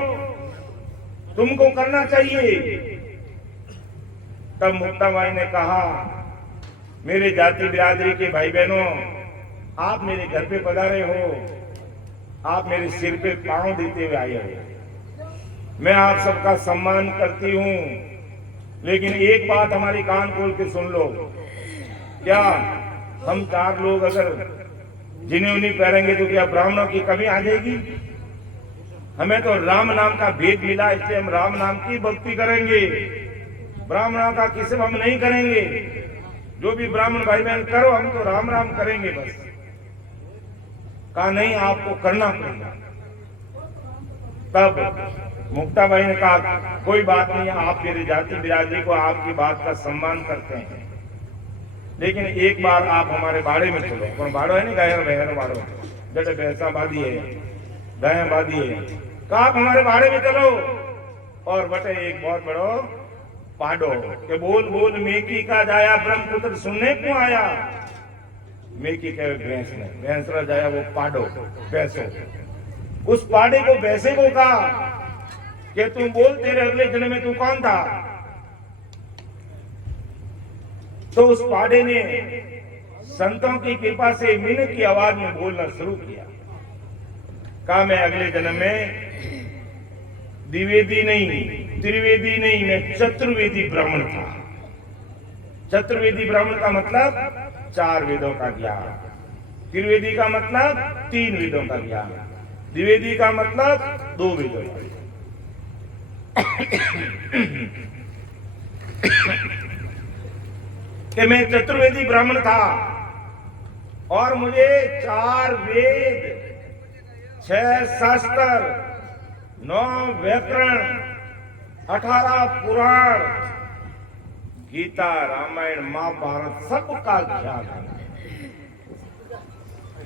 तुमको करना चाहिए। तब मुक्ताबाई ने कहा, मेरे जाति बिरादरी के भाई बहनों, आप मेरे घर पे पधारे हो, आप मेरे सिर पे पांव देते हुए आए हो, मैं आप सबका सम्मान करती हूं, लेकिन एक बात हमारी कान खोल के सुन लो, क्या हम 4 लोग अगर जिन्हें नहीं पहनेंगे तो क्या ब्राह्मणों की कमी आ जाएगी? हमें तो राम नाम का भेद मिला, इसलिए हम राम नाम की भक्ति करेंगे, ब्राह्मणों का किस्म हम नहीं करेंगे। जो भी ब्राह्मण भाई बहन करो, हम तो राम राम करेंगे बस। कहा नहीं, आपको करना पड़ेगा। तब मुक्ताबाई ने कहा, कोई बात नहीं, आप मेरी जाति बिरादरी को आपकी बात का सम्मान करते हैं, लेकिन एक बार आप हमारे बाड़े में चलो। कौन बाड़ो है? नहीं, गाय बहन बाड़ो, जटे भैंसा बादी है, गाय बादी है। कहा आप हमारे बाड़े में चलो, और बटे एक बहुत बड़ो पाडो के बोल बोल मेकी का जाया ब्रह्मपुत्र सुनने क्यों आया? मेकी कहे भैंस ने, भैंस रह जाया वो पाडो भैंसो। उस पाडे को भैंसे को कहा कि तुम बोल, तेरे अगले जन्म में तू कौन था? तो उस पाडे ने संतों की कृपा से मीन की आवाज में बोलना शुरू किया। कहा मैं अगले जन्म में द्विवेदी नहीं, त्रिवेदी नहीं, मैं चतुर्वेदी ब्राह्मण था। चतुर्वेदी ब्राह्मण का मतलब 4 वेदों का ज्ञान, त्रिवेदी का मतलब 3 वेदों का ज्ञान, द्विवेदी का मतलब 2 वेदों का। कि मैं चतुर्वेदी ब्राह्मण था और मुझे 4 वेद, 6 शास्त्र, 9 व्याकरण, 18 पुराण, गीता, रामायण, महाभारत सबका ज्ञान है।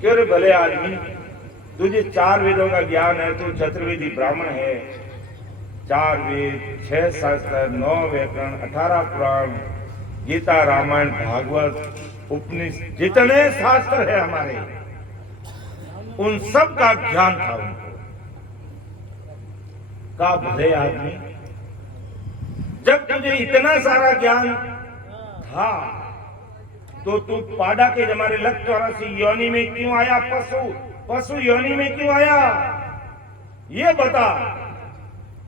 क्यों रे भले आदमी, तुझे 4 वेदों का ज्ञान है, तू चतुर्वेदी ब्राह्मण है। 4 वेद, 6 शास्त्र, 9 व्याकरण, 18 पुराण, गीता, रामायण, भागवत, उपनिषद, जितने शास्त्र है हमारे, उन सब का ज्ञान था उनको। का भले आदमी, जब तुझे इतना सारा ज्ञान था तो तू पाडा के जमाने लख 84 योनि में क्यों आया? पशु योनि में क्यों आया? ये बता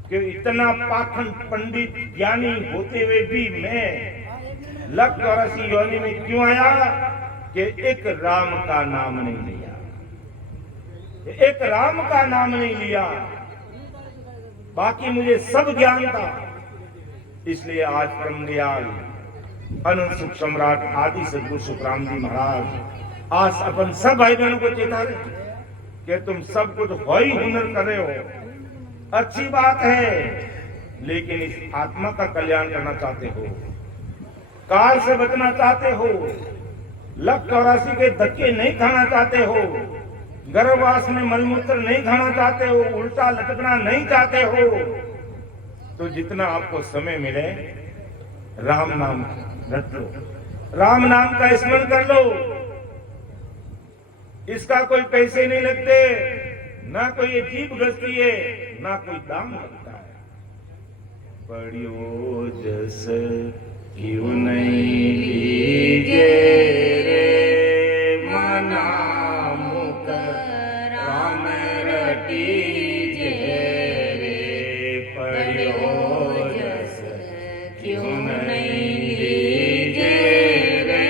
कि इतना पाखंड पंडित ज्ञानी होते हुए भी मैं लख 84 योनि में क्यों आया? कि एक राम का नाम नहीं लिया, एक राम का नाम नहीं लिया। बाकी मुझे सब ज्ञान था। इसलिए आज परम दयाल अनंत सुख सम्राट आदि सदगुरु सुखराम जी महाराज आज अपन सब भाई बहनों को चेता रहे कि तुम सब कुछ हो ही हुनर कर रहे हो, अच्छी बात है, लेकिन इस आत्मा का कल्याण करना चाहते हो, काल से बचना चाहते हो, लख 84 के धक्के नहीं खाना चाहते हो, गर्भवास में मलमूत्र नहीं खाना चाहते हो, उल्टा लटकना नहीं चाहते हो, तो जितना आपको समय मिले राम नाम रट लो, राम नाम का स्मरण कर लो। इसका कोई पैसे नहीं लगते, ना कोई ये जीप घसती है, ना कोई दाम लगता है। पढ़ियो जस क्यों नहीं लीजे रे मना मुख राम रटीजे रे, पढ़ियो जस क्यों नहीं लीजे रे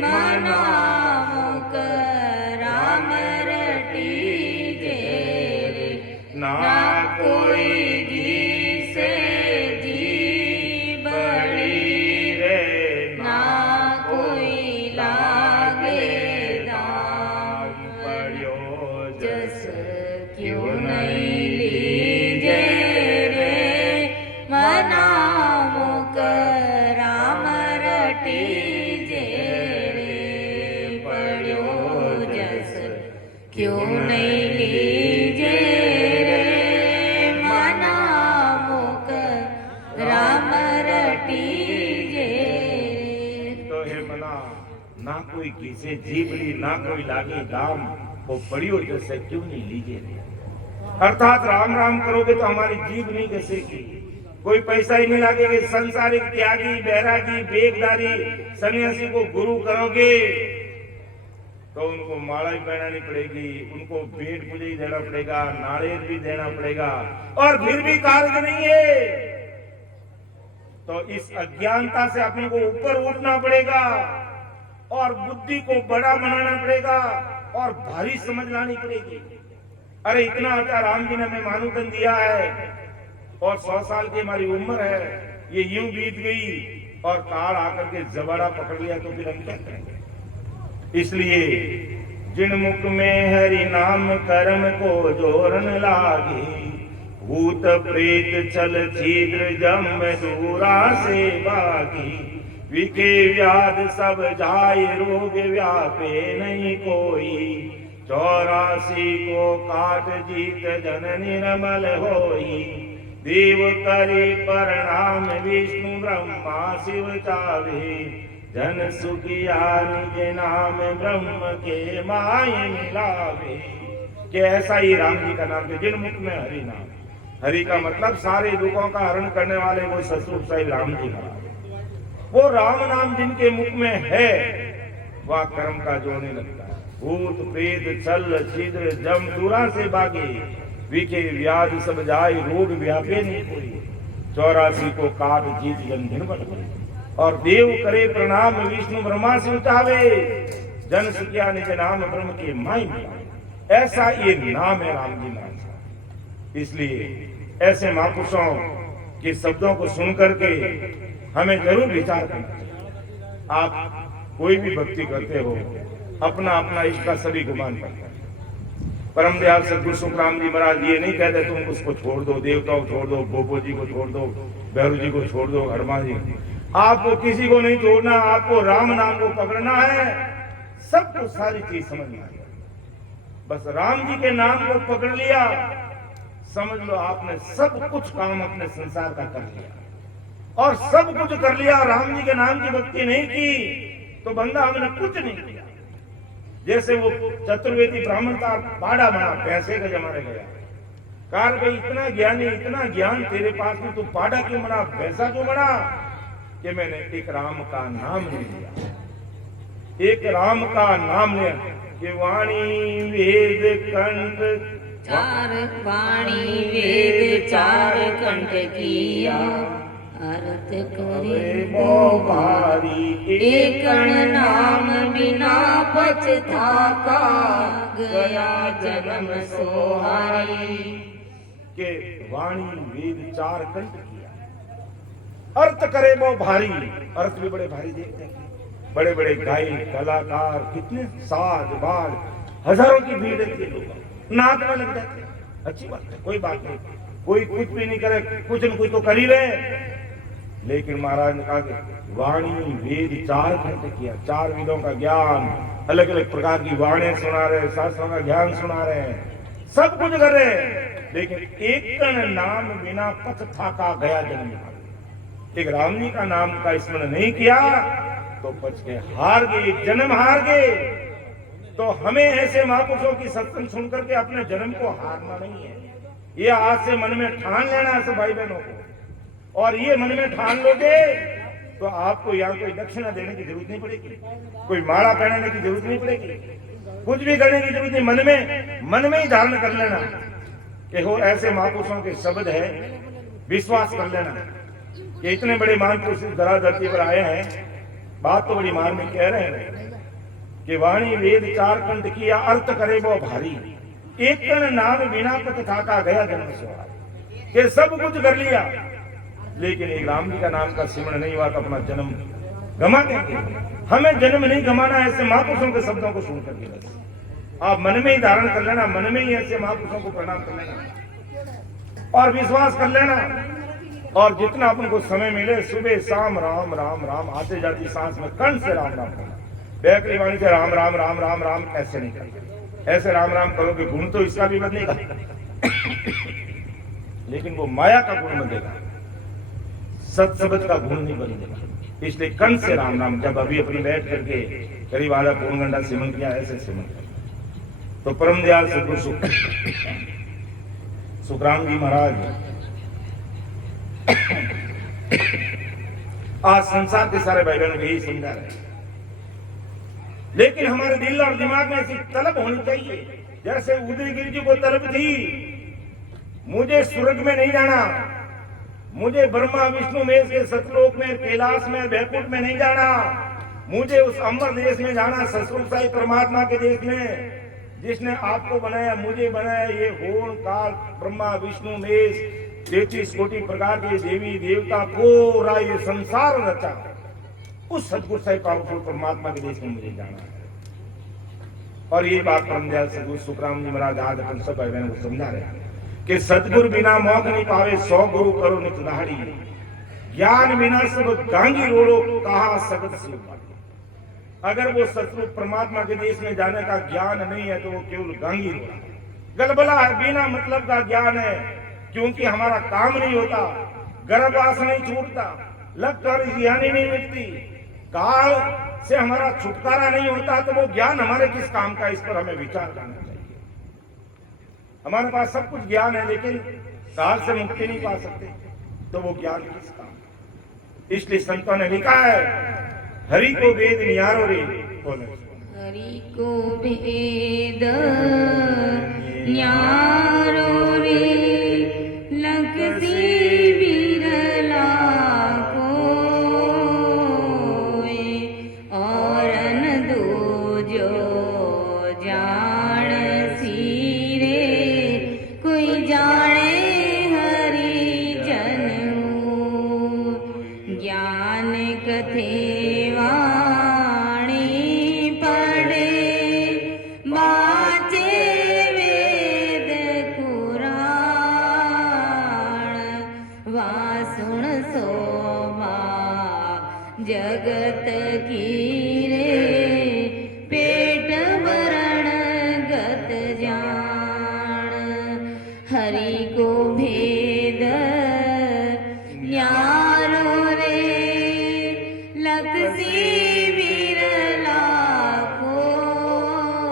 मना मुख राम रटीजे रे, ना कोई जी से जी बड़ी रे, ना कोई लागे दाम, पढ़ियो जस क्यों नहीं लीजे रे मना मुख राम रटीजे रे, पढ़ियो जस क्यों नहीं लीजे रे मना मुख राम रटीजे। तो हे मना, ना कोई किसे जीवड़ी, ना कोई लागे दाम, वो पढ़ियो जैसे क्यों नहीं लीजे रे। अर्थात राम राम करोगे तो हमारी जीभ नहीं घसेगी, कोई पैसा ही नहीं लगेगा। संसारिक त्यागी, बैरागी, बेगदारी सन्यासी को गुरु करोगे तो उनको माला भी पहनानी पड़ेगी, उनको पेट पूजा ही देना पड़ेगा, नारियल भी देना पड़ेगा, और फिर भी कार्य नहीं है। तो इस अज्ञानता से अपने को ऊपर उठना पड़ेगा और बुद्धि को बड़ा बनाना पड़ेगा और भारी समझ लानी पड़ेगी। अरे इतना अच्छा राम जी ने हमें मानूतन दिया है और 100 साल की हमारी उम्र है, ये यूं बीत गई और काल आकर के जबड़ा पकड़ लिया तो फिर हम क्या करेंगे? इसलिए जिन मुख में हरि नाम कर्म को जोरन लागे, भूत प्रेत छल छिद्र जम दूरा से भागी, विखे व्याध सब जाय रोग व्यापे नहीं कोई, 84 को काट जीत जन निर्मल होई, देव करे प्रणाम विष्णु ब्रह्मा शिव चावे, जन सुखिया निज नाम ब्रह्म के माय मिलावे। कि ऐसा ही राम जी का नाम, जिन मुख में हरि नाम, हरि का मतलब सारे दुखों का हरण करने वाले वो ससुर साई राम जी का, वो राम नाम जिनके मुख में है वह कर्म का जोड़ने लगता है। भूत प्रेत छल छिद्र जम दूरा से भागे, विखे व्याध सब जाय रोग व्यापे नहीं कोई, 84 को काट जीत जन निर्मल होई, और देव करे प्रणाम विष्णु ब्रह्मा से उठावे, जन सुखिया निज नाम ब्रह्म के माई मिलावे। ऐसा ये नाम है राम जी नाम। इसलिए ऐसे महापुरुषों के शब्दों को सुन करके हमें जरूर विचार करना चाहिए। आप कोई भी भक्ति करते हो, अपना अपना इसका सभी गुमान करते हैं। परम दयाल सदगुरु सुखराम जी महाराज ये नहीं कहते तुम उसको छोड़ दो, देवताओं को छोड़ दो, गोपो जी को छोड़ दो, भैरू जी को छोड़ दो, हनुमान जी, आपको किसी को नहीं छोड़ना, आपको राम नाम को पकड़ना है, सबको सारी चीज समझना है। बस राम जी के नाम को पकड़ लिया, समझ लो आपने सब कुछ काम अपने संसार का कर लिया, और सब कुछ कर लिया, राम जी के नाम की भक्ति नहीं की तो बंदा हमने कुछ नहीं किया। जैसे वो चतुर्वेदी ब्राह्मण का पाड़ा बना, पैसे का जमाने गया, कार भाई इतना ज्ञानी, इतना ज्ञान तेरे पास में, तू पाड़ा क्यों बना, पैसा क्यों बना? कि मैंने एक राम का नाम ले लिया, एक राम का नाम ले, कि वाणी वेद कंठ चार वाणी वेद चार कंठ किया, अर्थ करे वो भारी, एक नाम बिना पछताका, गया जन्म सोहारी। के वाणी वेद चार कंठ किया, अर्थ करे वो भारी, अर्थ भी बड़े भारी देखते हैं, बड़े बड़े गायक कलाकार, कितने साज बाज, हजारों की भीड़ रहती है, लोग नाच में लग जाते हैं, अच्छी बात है, कोई बात नहीं, कोई कुछ भी नहीं करे, कुछ न कुछ तो कर ही रहे। लेकिन महाराज ने कहा कि वाणी वेद चार कंठ किया, चार वेदों का ज्ञान, अलग अलग प्रकार की वाणी सुना रहे, शास्त्रों का ज्ञान सुना रहे हैं, सब कुछ कर रहे हैं, लेकिन एक नाम बिना पथ थाका, गया जन्म। एक राम जी का नाम का स्मरण नहीं किया तो पच के हार गए, जन्म हार गए। तो हमें ऐसे महापुरुषों की सत्संग सुनकर के अपने जन्म को हारना नहीं है, ये आज से मन में ठान लेना है सब भाई बहनों को। और ये मन में ठान लोगे तो आपको यहाँ कोई दक्षिणा देने की जरूरत नहीं पड़ेगी, कोई माला पहनाने की जरूरत नहीं पड़ेगी, कुछ भी करने की जरूरत नहीं, मन में ही धारण कर लेना कि हो ऐसे महापुरुषों के शब्द है, विश्वास कर लेना कि इतने बड़े महापुरुष धरा धरती पर आए हैं। बात तो बड़ी मान में कह रहे हैं कि वाणी वेद चार कंठ किया, अर्थ करे वो भारी, एक कण नाम बिना पथ थाका, गया जन्म सवारी। ये सब कुछ कर लिया, लेकिन एक राम जी का नाम का सिमरण नहीं हुआ तो अपना जन्म गमा देंगे। हमें जन्म नहीं गमाना, ऐसे महापुरुषों के शब्दों को सुन करके बस आप मन में ही धारण कर लेना, मन में ही ऐसे महापुरुषों को प्रणाम कर लेना और विश्वास कर लेना। और जितना अपन को समय मिले सुबह शाम राम राम राम, आते जाती सांस में कण से राम राम करना, बैकरी वाणी से राम राम राम राम राम ऐसे नहीं करना। ऐसे राम राम करोगे गुण तो इसका भी बदलेगा लेकिन वो माया का गुण बदलेगा, सत शब्द का गुण नहीं बदलेगा। इसलिए कण से राम राम, जब अभी अपनी बैठ करके करीब आधा पूर्ण घंटा सिमन किया, ऐसे सिमन किया तो परम दयाल सदगुरु सुखराम जी महाराज आज संसार के सारे भाई बहनों को यही समझा रहे, लेकिन हमारे दिल और दिमाग में ऐसी तलब होनी चाहिए जैसे उदयगिरि जी को तलब थी, मुझे स्वर्ग में नहीं जाना, मुझे ब्रह्मा विष्णु महेश के सतलोक में, कैलाश में, बैकुंठ में नहीं जाना, मुझे उस अमर देश में जाना, सतरूप साई परमात्मा के देश में, जिसने आपको बनाया, मुझे बनाया, ये होन काल ब्रह्मा विष्णु महेश 33 कोटि प्रकार के देवी देवता पूरा ये संसार रचा, उस सतगुरु साई पावरफुल परमात्मा के देश में मुझे जाना है। और ये बात परम दयाल सदगुरु सुखराम जी महाराज आज अपन सब भाई बहनों को समझा रहे हैं कि सतगुरु बिना मौक नहीं पावे, 100 गुरु करो नित दाढ़ी, ज्ञान बिना सब गांगी रोड़ो, कहा सगत शिव। अगर वो सतगुरु परमात्मा के देश में जाने का ज्ञान नहीं है तो वो केवल गांगी रोड़ा, गलबला है, बिना मतलब का ज्ञान है, क्योंकि हमारा काम नहीं होता, गर्भवास नहीं छूटता, लगकर ज्ञानी नहीं मिटती, काल से हमारा छुटकारा नहीं होता, तो वो ज्ञान हमारे किस काम का, इस पर हमें विचार करना चाहिए। हमारे पास सब कुछ ज्ञान है लेकिन काल से मुक्ति नहीं पा सकते, तो वो ज्ञान किस काम। इसलिए संतों ने लिखा है, हरि को वेद नियारो रे, हरि को वेद न्यारो रे, लगती बिरला कोय, और न दो जो जान सीरे, कोई जाने हरि जनऊ, ज्ञान कथे वाणी पढ़े, बाचे वेद कुराण, वासुण सोमा जगत की रे, पेट भरण गत जान, हरि को भेद न्यारो रे, लगसी बिरला कोय,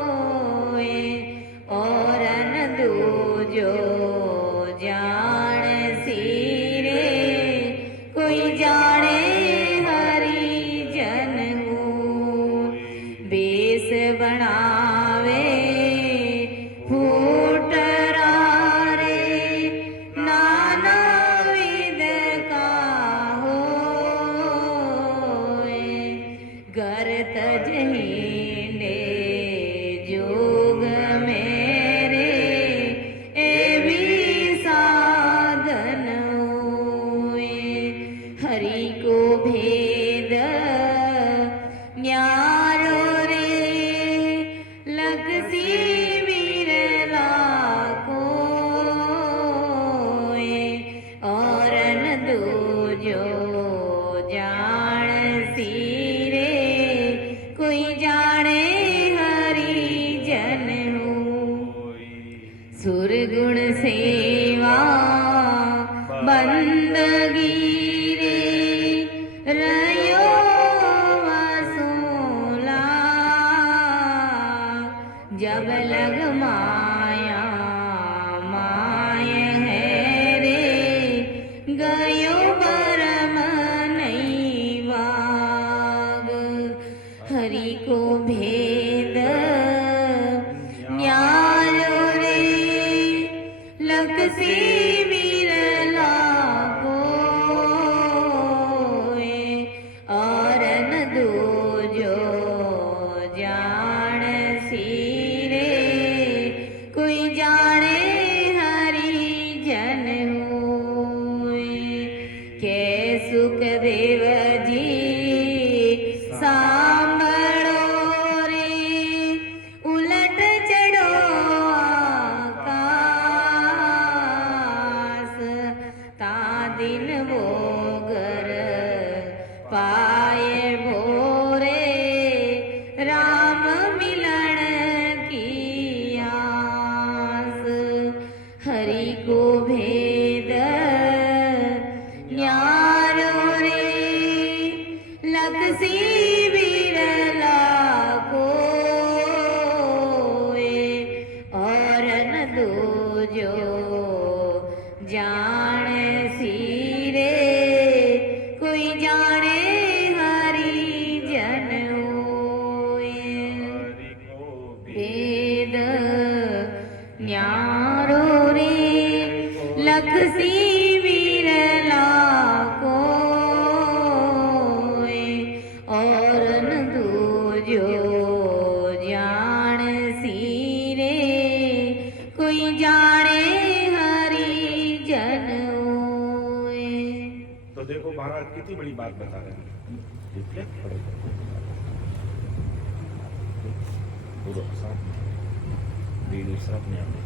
सुरगुण सेवा बंदगी रे रयो वसोला जब लग माया माय है रे गयो परम नहीं वाग हरि को भेद न्यारो रे लख से विरला कोय और न दो जो जान सी रे कोई जाने हरि जन होय के सुख देव जी सांभळो रे उलट चढ़ो आकाश ता दिन भोगर पाए भोरे राम मिलन की आस हरि को भेद न्यारो रे लख सी विरला कोय और न दो जो जान सी रे कोई जाने हरि जन होय भेद न्यारो रे लख सी विरला कोय और न दो जो जान सी रे कोई जाने हरि जन होय। तो देखो महाराज कितनी बड़ी बात बता रहे हैं। रिफ्लेक्ट करो। पूरा साथ में। वीडियो साथ में आते।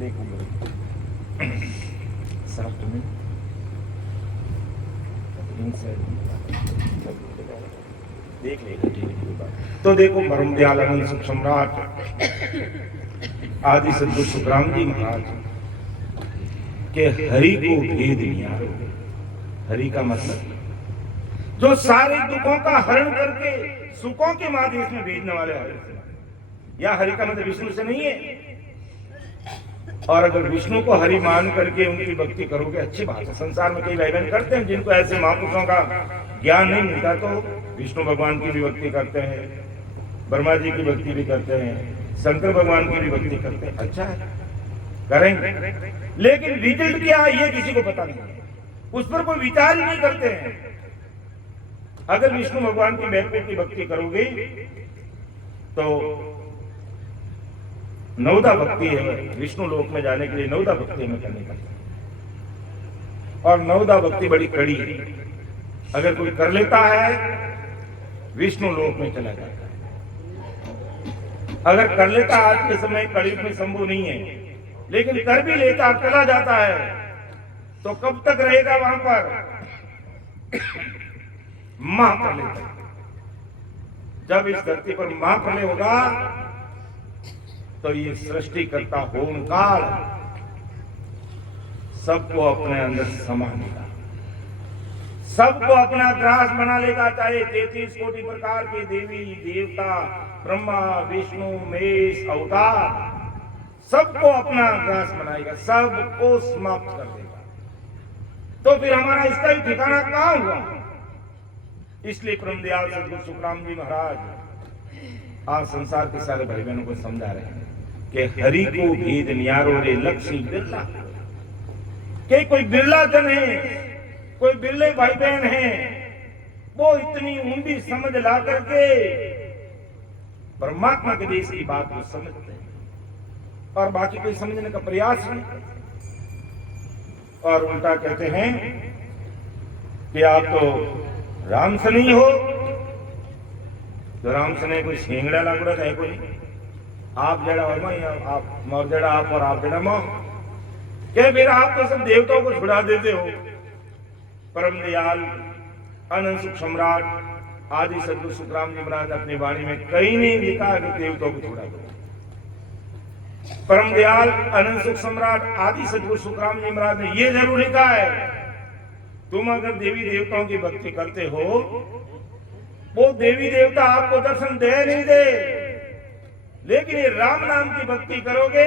देखो साथ में। देख लेगा ठीक है। तो देखो परम दयाल अनंत सुख सम्राट आदि सद्गुरु सुखराम जी महाराज के हरि को भेद न्यारो। हरि का मतलब जो सारे दुखों का हरण करके सुखों के माध्यम में भेजने वाले हरि से। या हरि का मतलब विष्णु से नहीं है। और अगर विष्णु को हरि मान करके उनकी भक्ति करोगे अच्छी बात है। संसार में कई भाई बहन करते हैं जिनको ऐसे महापुरुषों का ज्ञान नहीं मिलता तो विष्णु भगवान की भी भक्ति करते हैं, ब्रह्मा जी की भक्ति भी करते हैं, शंकर भगवान की भी भक्ति करते हैं। अच्छा है, करेंगे, लेकिन रिजल्ट क्या है ये किसी को पता नहीं, उस पर कोई विचार ही नहीं करते हैं। अगर विष्णु भगवान की महत्व की भक्ति करोगे तो नवदा भक्ति है विष्णु लोक में जाने के लिए। नवदा भक्ति में करनी पड़ती है और नवदा भक्ति बड़ी कड़ी है। अगर कोई कर लेता है विष्णु लोक में चला जाता है। अगर कर लेता आज के समय कलयुग में संभव नहीं है, लेकिन कर भी लेता चला जाता है तो कब तक रहेगा वहां पर? महाप्रलय। जब इस धरती पर महाप्रलय होगा तो ये सृष्टिकर्ता ओंकार सबको अपने अंदर समा लेगा, सबको अपना ग्रास बना लेगा। चाहे 33 कोटि प्रकार के देवी देवता, ब्रह्मा विष्णु महेश अवतार, सबको अपना ग्रास बनाएगा, सबको समाप्त कर देगा। तो फिर हमारा इसका ही ठिकाना कहां हुआ? इसलिए परम दयाल सद्गुरु सुखराम जी महाराज आज संसार के सारे भाई बहनों को समझा रहे हैं कि हरि को भेद न्यारो रे लक्ष्मी बिरला। के कोई बिरला जन है, कोई बिरले भाई बहन है, वो इतनी ऊंडी समझ ला करके परमात्मा के देश की बात को समझते हैं और बाकी कोई समझने का प्रयास नहीं। और उल्टा कहते हैं कि आप तो राम से नहीं हो, तो राम से नहीं कोई शेंगड़ा लागड़ा है कोई, आप जड़ा और मैं, आप मोर जड़ा आप और आप जड़ा मोह, क्या फिर आप तो सब देवताओं को छुड़ा देते हो। परम दयाल अनंत सुख सम्राट आदि सद्गुरु सुखराम जी महाराज अपनी वाणी में कहीं नहीं लिखा कि देवताओं को छुड़ा दो। परम दयाल अनंत सुख सम्राट आदि सदगुरु सुखराम जी महाराज ने ये जरूर लिखा है, तुम अगर देवी देवताओं की भक्ति करते हो, वो देवी देवता आपको दर्शन दे नहीं दे, लेकिन ये राम नाम की भक्ति करोगे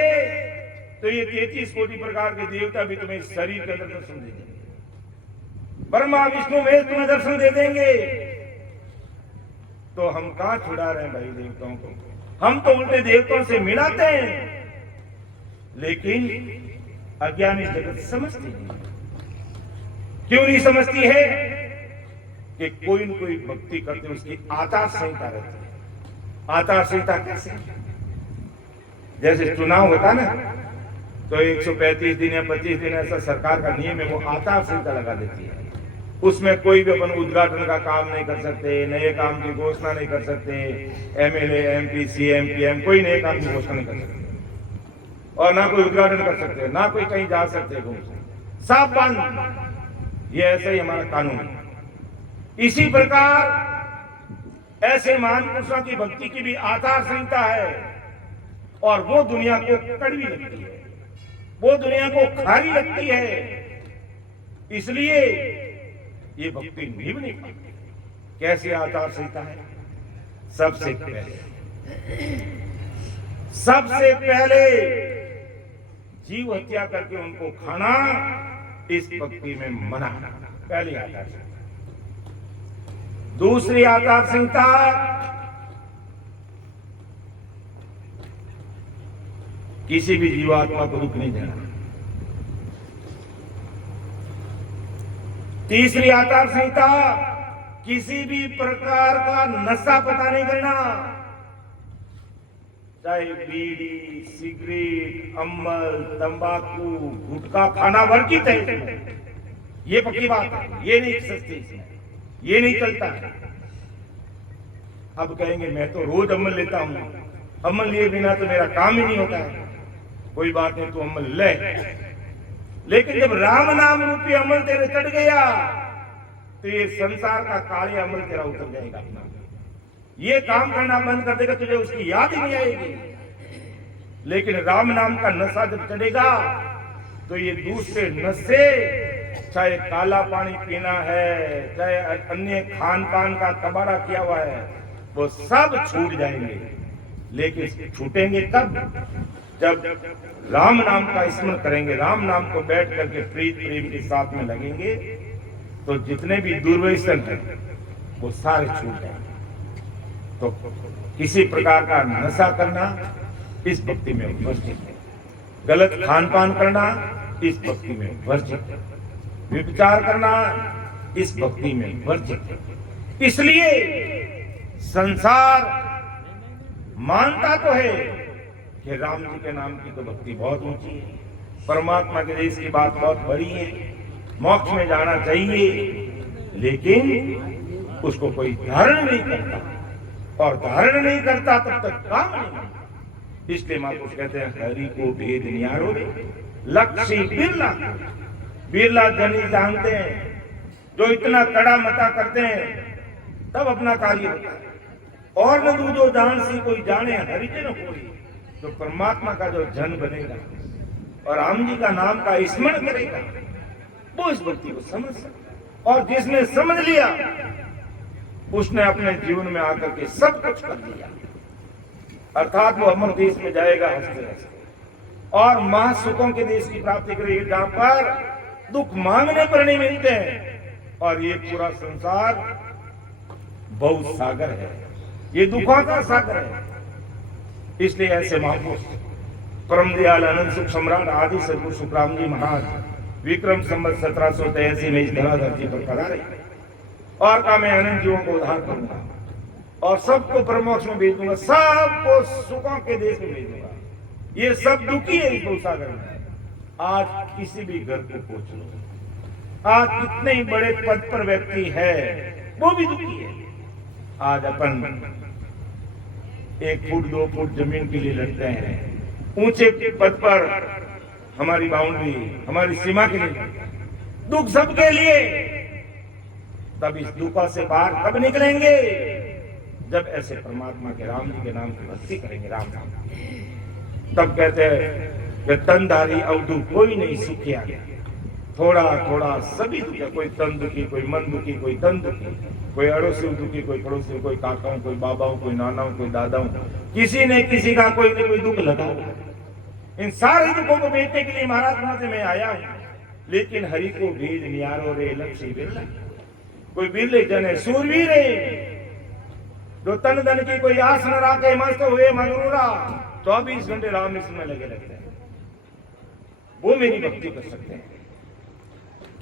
तो ये 33 कोटि प्रकार के देवता भी तुम्हें शरीर के अंदर दर्शन दे देंगे, ब्रह्मा विष्णु महेश तुम्हें दर्शन दे देंगे। तो हम कहां छुड़ा रहे हैं भाई देवताओं को? हम तो उल्टे देवताओं से मिलाते हैं, लेकिन अज्ञानी जगत समझती नहीं। क्यों नहीं समझती है? कि कोई न कोई भक्ति करते उसकी आचार संहिता रहती है। आचार संहिता कैसे? जैसे चुनाव होता ना, तो 135 दिन या 25 दिन ऐसा सरकार का नियम है, वो आचार संहिता लगा देती है। उसमें कोई भी अपन उद्घाटन का काम नहीं कर सकते, नए काम की घोषणा नहीं कर सकते, एमएलए एमपी सीएम पीएम कोई नए काम की घोषणा नहीं कर सकते, और ना कोई उद्घाटन कर सकते, ना कोई कहीं जा सकते, सब बंद। ये ऐसा ही हमारा कानून है। इसी प्रकार ऐसे महान पुरुषों की भक्ति की भी आचार संहिता है, और वो दुनिया को कड़वी लगती है, वो दुनिया को खारी लगती है, इसलिए ये भक्ति निभ नहीं पाती। कैसी आचार संहिता है? सबसे पहले जीव हत्या करके उनको खाना, इस भक्ति में मना, पहली आचार संहिता। दूसरी आचार संहिता, किसी भी जीवात्मा को दुख नहीं देना। तीसरी आचार संहिता, किसी भी प्रकार का नशा पता नहीं करना, चाहे बीड़ी सिगरेट अम्ल तंबाकू गुटखा खाना वर्जित है। ये पक्की बात है, ये नहीं सकती इसमें, ये नहीं चलता है। अब कहेंगे मैं तो रोज अमल लेता हूं, अमल लिए बिना तो मेरा काम ही नहीं होता है। कोई बात नहीं, तू अमल ले, लेकिन जब राम नाम रूपी अमल तेरे चढ़ गया तो ये संसार का काले अमल तेरा उतर जाएगा अपना। ये काम करना बंद कर देगा, तुझे उसकी याद ही नहीं आएगी। लेकिन राम नाम का नशा जब चढ़ेगा तो ये दूसरे नशे, चाहे काला पानी पीना है, चाहे अन्य खान पान का तबारा किया हुआ है, वो सब छूट जाएंगे। लेकिन छूटेंगे कब? जब राम नाम का स्मरण करेंगे, राम नाम को बैठ करके प्रीत प्रेम के साथ में लगेंगे, तो जितने भी दुर्व्यसन हैं वो सारे छूट जाएंगे। तो किसी प्रकार का नशा करना इस भक्ति में वर्जित है, गलत खान पान करना इस भक्ति में वर्जित है, व्यभिचार करना इस भक्ति में वर्जित है। इसलिए संसार मानता तो है कि राम जी के नाम की तो भक्ति बहुत ऊंची है, परमात्मा के देश की बात बहुत बड़ी है, मोक्ष में जाना चाहिए, लेकिन उसको कोई धारण नहीं करता, और धारण नहीं करता तब तक काम नहीं। इसलिए महापुरुष कहते हैं हरि को भेद न्यारो रे, लक्ष्य बिरला, बिरला जनी जानते हैं, जो इतना कड़ा मता करते हैं तब अपना कार्य होता है। और न तू जो जान सी कोई जाने हरिजन कोई, जो परमात्मा का जो जन बनेगा और राम जी का नाम का स्मरण करेगा, वो इस भक्ति को समझ सकता। और जिसने समझ लिया उसने अपने जीवन में आकर के सब कुछ कर दिया, अर्थात वो अमर देश में जाएगा हंसते हंसते, और महासुखों के देश की प्राप्ति करेगी, जहां पर दुख मांगने पर नहीं मिलते हैं। और ये पूरा संसार बहुत सागर है, ये दुखों का सागर है। इसलिए ऐसे महापुरुष परम दयाल अनंत सुख सम्राट आदि सदगुरु सुखराम जी महाराज विक्रम संवत 1783 में इस धराधरती पर पधारे और कहा मैं अनंत जीवों को उद्धार करूंगा और सबको परमोक्ष में भेज दूंगा, सबको सुखों के देश में भेज दूंगा। ये सब दुखी है इस सागर में। आज किसी भी घर को पूछ लो, आज कितने ही बड़े पद पर व्यक्ति है वो भी दुखी है। आज अपन 1 फुट 2 फुट जमीन के लिए लड़ते हैं, ऊंचे पद पर हमारी बाउंड्री हमारी सीमा के लिए, दुख सबके लिए। तब इस दुखों से बाहर कब निकलेंगे? जब ऐसे परमात्मा के राम जी के नाम की भक्ति करेंगे। राम नाम तब कहते हैं कि तनधारी अवधु कोई नहीं सुखिया, थोड़ा थोड़ा सभी दुखिया, कोई तन दुखी, कोई मन दुखी, कोई तन दुखी, कोई अड़ोसी दुखी, कोई पड़ोसी, कोई काकाओं, कोई बाबाओं, कोई नानाओं, कोई दादाओं, किसी ने किसी का कोई न कोई दुख लगा। इन सारे दुखों को बेचने के लिए महाराज वहां से मैं आया हूं, लेकिन हरि को भेज नियारो रे लक्ष्य बिरला, कोई बिरले जन है सूरवीर है, जो तन धन की कोई आस न रखे, मस्त हुए मगरूरा 24 घंटे राम निश्चय में लगे रहते हैं, वो मेरी भक्ति कर सकते हैं।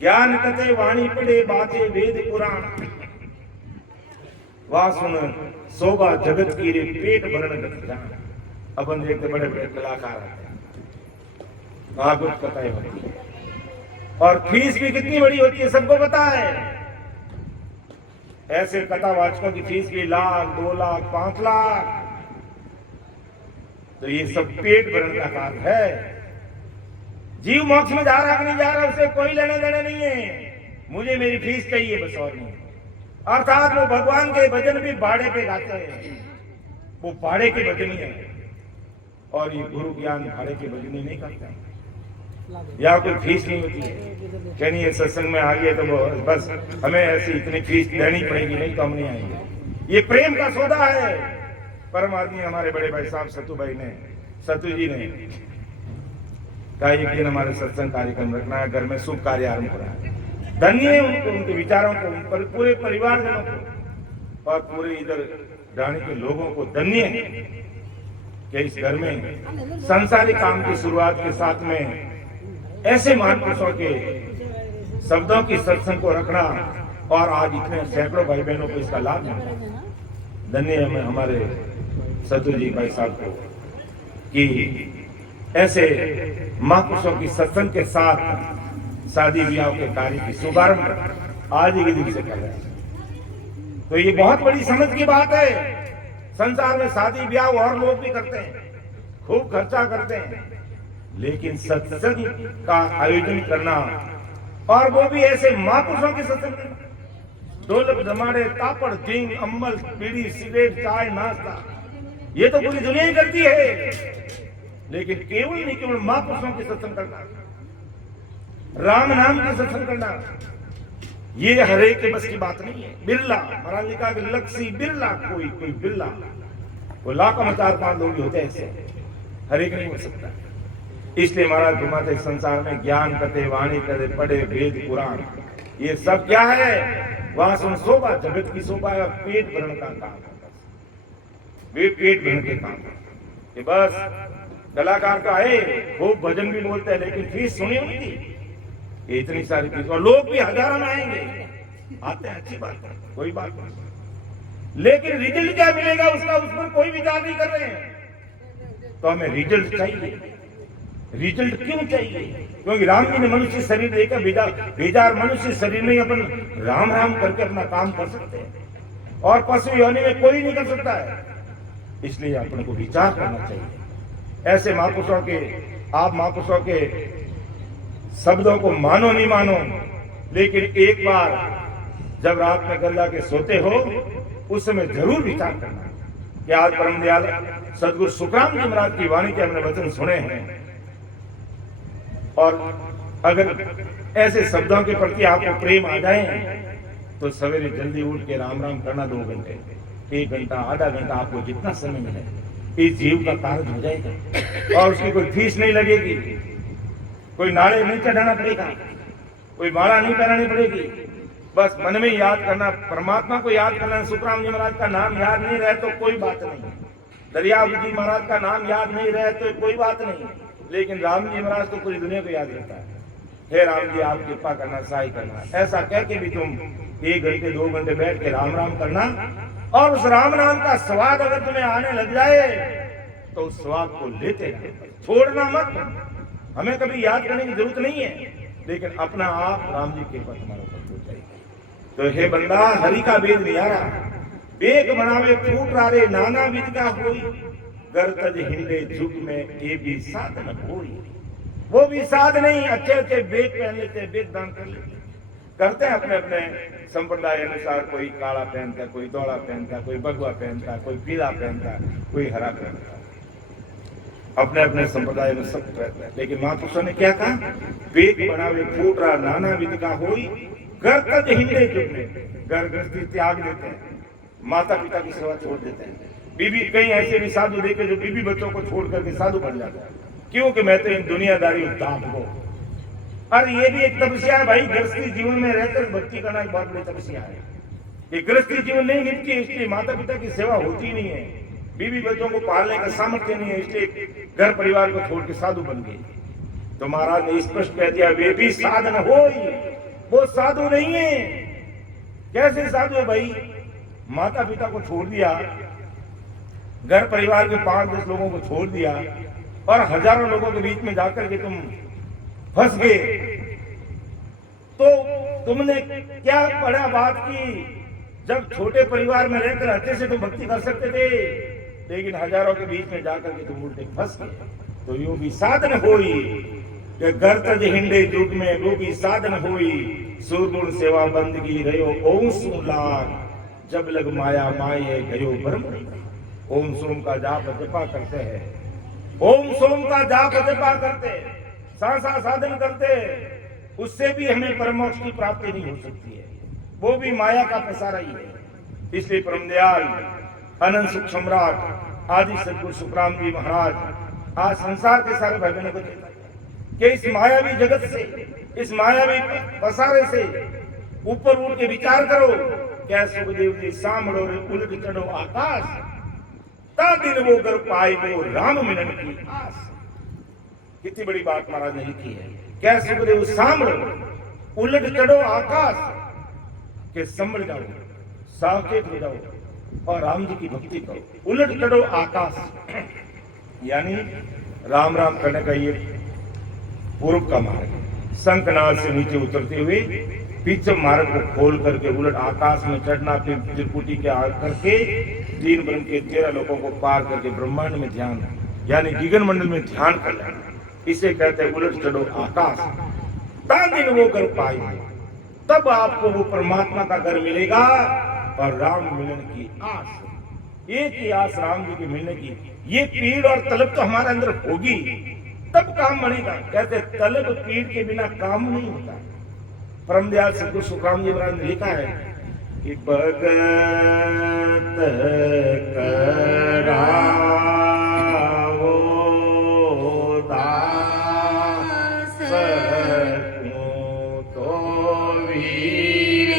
ज्ञान कथे वाणी पढ़े बाते वेद पुराण, वाह सुन शोभा जगत की रे पेट भरण गत जान। अपन देखते बड़े बड़े कलाकार आते हैं, भागवत कथाएं होती है और फीस भी कितनी बड़ी होती है सबको पता है। ऐसे कथावाचकों की फीस भी 1 लाख 2 लाख 5 लाख। तो ये सब पेट भरण का काम है। जीव मोक्ष में जा रहा कि नहीं जा रहा उसे कोई लेना देना नहीं है, मुझे मेरी फीस चाहिए बस और नहीं। अर्थात वो भगवान के भजन भी भाड़े पे गाते हैं, वो भाड़े की भजनी है, और ये गुरु ज्ञान भाड़े की भजनी नहीं करते हैं, या कोई फीस नहीं होती है। कहनी ये सत्संग में आ गए तो बस हमें ऐसी इतनी फीस देनी पड़ेगी, नहीं तो हम नहीं आएंगे। ये प्रेम का सौदा है। परम आदमी हमारे बड़े भाई साहब सतु जी ने कहा एक दिन हमारे सत्संग कार्यक्रम रखना है, घर में शुभ कार्य आरंभ करा है। धन्य है उनको, उनके विचारों को, पूरे परिवारजनों को और पूरे इधर जाने के लोगों को धन्य है कि इस घर में संसारिक काम की शुरुआत के साथ में ऐसे महापुरुषों के शब्दों की सत्संग को रखना, और आज इतने सैकड़ों भाई बहनों को इसका लाभ मिलता। धन्य है हमारे सतु जी भाई साहब को कि ऐसे महापुरुषों की सत्संग के साथ शादी ब्याह के कार्य की शुभारंभ आज ही दिन से कर रहे हैं। तो ये बहुत बड़ी समझ की बात है। संसार में शादी ब्याह और लोग भी करते हैं, खूब खर्चा करते हैं, लेकिन सत्संग का आयोजन करना, और वो भी ऐसे महापुरुषों के सत्संग करना, ढोलक जमाड़े तापड़ झींग अम्बल बीड़ी सिगरेट चाय नाश्ता, ये तो पूरी दुनिया ही करती है, लेकिन केवल नहीं केवल महापुरुषों के सत्संग करना, राम नाम के सत्संग करना, ये हरे के बस की बात नहीं है। बिरला महाराज ने कहा कि लक्ष्मी बिरला, कोई बिरला, वो लाखों में 4-5 लोग होते हैं ऐसे, हरे के नहीं हो सकता। इसलिए महाराज घुमाते संसार में ज्ञान कथे वाणी करे पढ़े वेद पुराण, ये सब क्या है? वहां सुन शोभा जगत की शोभा है, पेट भरण का काम है। वे पेट भरण के काम कि बस कलाकार का है, खूब भजन भी बोलते हैं, लेकिन फीस सुनी उनकी इतनी सारी फीस, और लोग भी हजारों में आएंगे, आते हैं, अच्छी बात है, कोई बात नहीं, लेकिन रिजल्ट क्या मिलेगा उसका, उस पर कोई विचार नहीं कर रहे हैं। तो हमें रिजल्ट चाहिए। रिजल्ट क्यों चाहिए? क्योंकि राम जी ने मनुष्य शरीर लेकर भेजा, और मनुष्य शरीर में अपन राम राम करके अपना काम कर सकते हैं, और पशु योनि में कोई नहीं कर सकता है। इसलिए अपने को विचार करना चाहिए। ऐसे महापुरुषों के, आप महापुरुषों के शब्दों को मानो नहीं मानो, लेकिन एक बार जब रात में गल्ला के सोते हो उस समय जरूर विचार करना कि आज परम दयाल सदगुरु सुखराम जी महाराज की वाणी के हमने वचन सुने हैं, और अगर ऐसे शब्दों के प्रति आपको प्रेम आ जाए तो सवेरे जल्दी उठ के राम राम करना 2 घंटे, 1 घंटा, आधा घंटा, आपको जितना समय मिले, इस जीव का कार्य हो जाएगा, और उसकी कोई फीस नहीं लगेगी, कोई नारे नहीं चढ़ाना पड़ेगा, कोई माला नहीं पहनानी पड़ेगी। बस मन में याद करना, परमात्मा को याद करना। सुखराम जी महाराज का नाम याद नहीं रहे तो कोई बात नहीं, दरियाव जी महाराज का नाम याद नहीं रहे तो कोई बात नहीं, लेकिन राम जी महाराज तो पूरी दुनिया को याद रहता है। हे राम जी, आप कृपा करना, सहाय करना, ऐसा कह के भी तुम 1 घंटे 2 घंटे बैठ के राम राम करना, और उस राम नाम का स्वाद अगर तुम्हें आने लग जाए तो उस स्वाद को लेते रहना, छोड़ना मत। हमें कभी याद करने की जरूरत नहीं है, लेकिन अपना आप राम जी के ऊपर तुम्हारे ऊपर हो जाएगी। तो हे बंदा, हरि का वेद नियारा, बेग बनावे फूट रे नाना विध का होई, गर्तज हिंदे झुक में ये भी साध न होई। वो भी साध नहीं, अच्छे अच्छे बेग पहन लेते, बेग दान कर लेते, करते हैं अपने अपने संप्रदाय अनुसार। कोई काला पहनता, कोई धोला पहनता, कोई भगवा पहनता, कोई पीला पहनता, कोई हरा पहनता। अपने अपने संप्रदाय में सब रहते हैं, लेकिन महापुरुषों ने क्या कहा, वेग बढ़ावे फूटरा नाना विधि का होई, घर तज हिंदे जुग में घर गृहस्थी त्याग देते हैं, माता पिता की सेवा छोड़ देते हैं। बीबी, कई ऐसे भी साधु देखे जो बीबी बच्चों को छोड़ करके साधु बन जाते हैं, क्योंकि मैं तो इन दुनियादारी दाम को। और ये भी एक तपस्या है भाई, गृहस्थी जीवन में रहकर भक्ति करना एक बहुत बड़ी तपस्या है। ये गृहस्थी जीवन नहीं निपटी, इसलिए माता पिता की सेवा होती नहीं है, बीवी बच्चों को पालने का सामर्थ्य नहीं है, इसलिए घर परिवार को छोड़ के साधु बन गए। तो महाराज ने स्पष्ट कह दिया, वे भी साधन हो, वो साधु नहीं है। कैसे साधु है भाई? माता पिता को छोड़ दिया, घर परिवार के 5-10 लोगों को छोड़ दिया और हजारों लोगों के बीच में जाकर के तुम फंस गए, तो तुमने क्या बड़ा बात की? जब छोटे परिवार में रहकर अच्छे से तुम भक्ति कर सकते थे, लेकिन हजारों के बीच में जाकर के तुम उल्टे फंस गए। तो यूं भी साधन होई कि घर तज हिंडे जुग में, वो भी साधन होई सुरगुण सेवा बंदगी रहो ओम सु लाग, जब लग माया माये गयो ब्रह्म। ओम सोम का जाप जपा करते हैं, ओम सोम का जाप जपा करते हैं, सांसा साधन करते हैं, उससे भी हमें परमोक्ष की प्राप्ति नहीं हो सकती है, वो भी माया का पसारा ही है। इसलिए परमदयाल अनंत सुख सम्राट आदि सदगुरु सुखराम जी महाराज आज संसार के सारे भाई बहनों को कहता है कि इस मायावी जगत से, इस मायावी पसारे से ऊपर उठ के विचार करो। क्या सुखदेव जी सामड़ो रे उलट चढ़ो आकाश, ता दिन वो कर पाए वो राम मिलन की आस। कितनी बड़ी बात महाराज ने लिखी है। क्या सुखदेव सामड़ो उलट चढ़ो आकाश, के समझ जाओ, सावचेत हो जाओ और राम जी की भक्ति करो। उलट चढ़ो आकाश यानी राम राम करने का ये पूर्व का मार्ग, शंखनाद से नीचे उतरते हुए पीछे मार्ग को खोल करके उलट आकाश में चढ़ना, फिर त्रिपुटी के आग करके 3 ब्रह्म के 13 लोगों को पार करके ब्रह्मांड में ध्यान यानी गगन मंडल में ध्यान कर लेना, इसे कहते हैं उलट चढ़ो आकाश। दिन वो कर पाए, तब आपको वो परमात्मा का घर मिलेगा और राम मिलन की आस। एक ही आस राम जी के मिलने की, ये पीड़ और तलब तो हमारे अंदर होगी तब काम बनेगा। कहते तलब पीड़ के बिना काम नहीं होता। परमदयाल सदगुरु सुखराम जी महाराज ने लिखा है कि भगत करावो दास तो वीर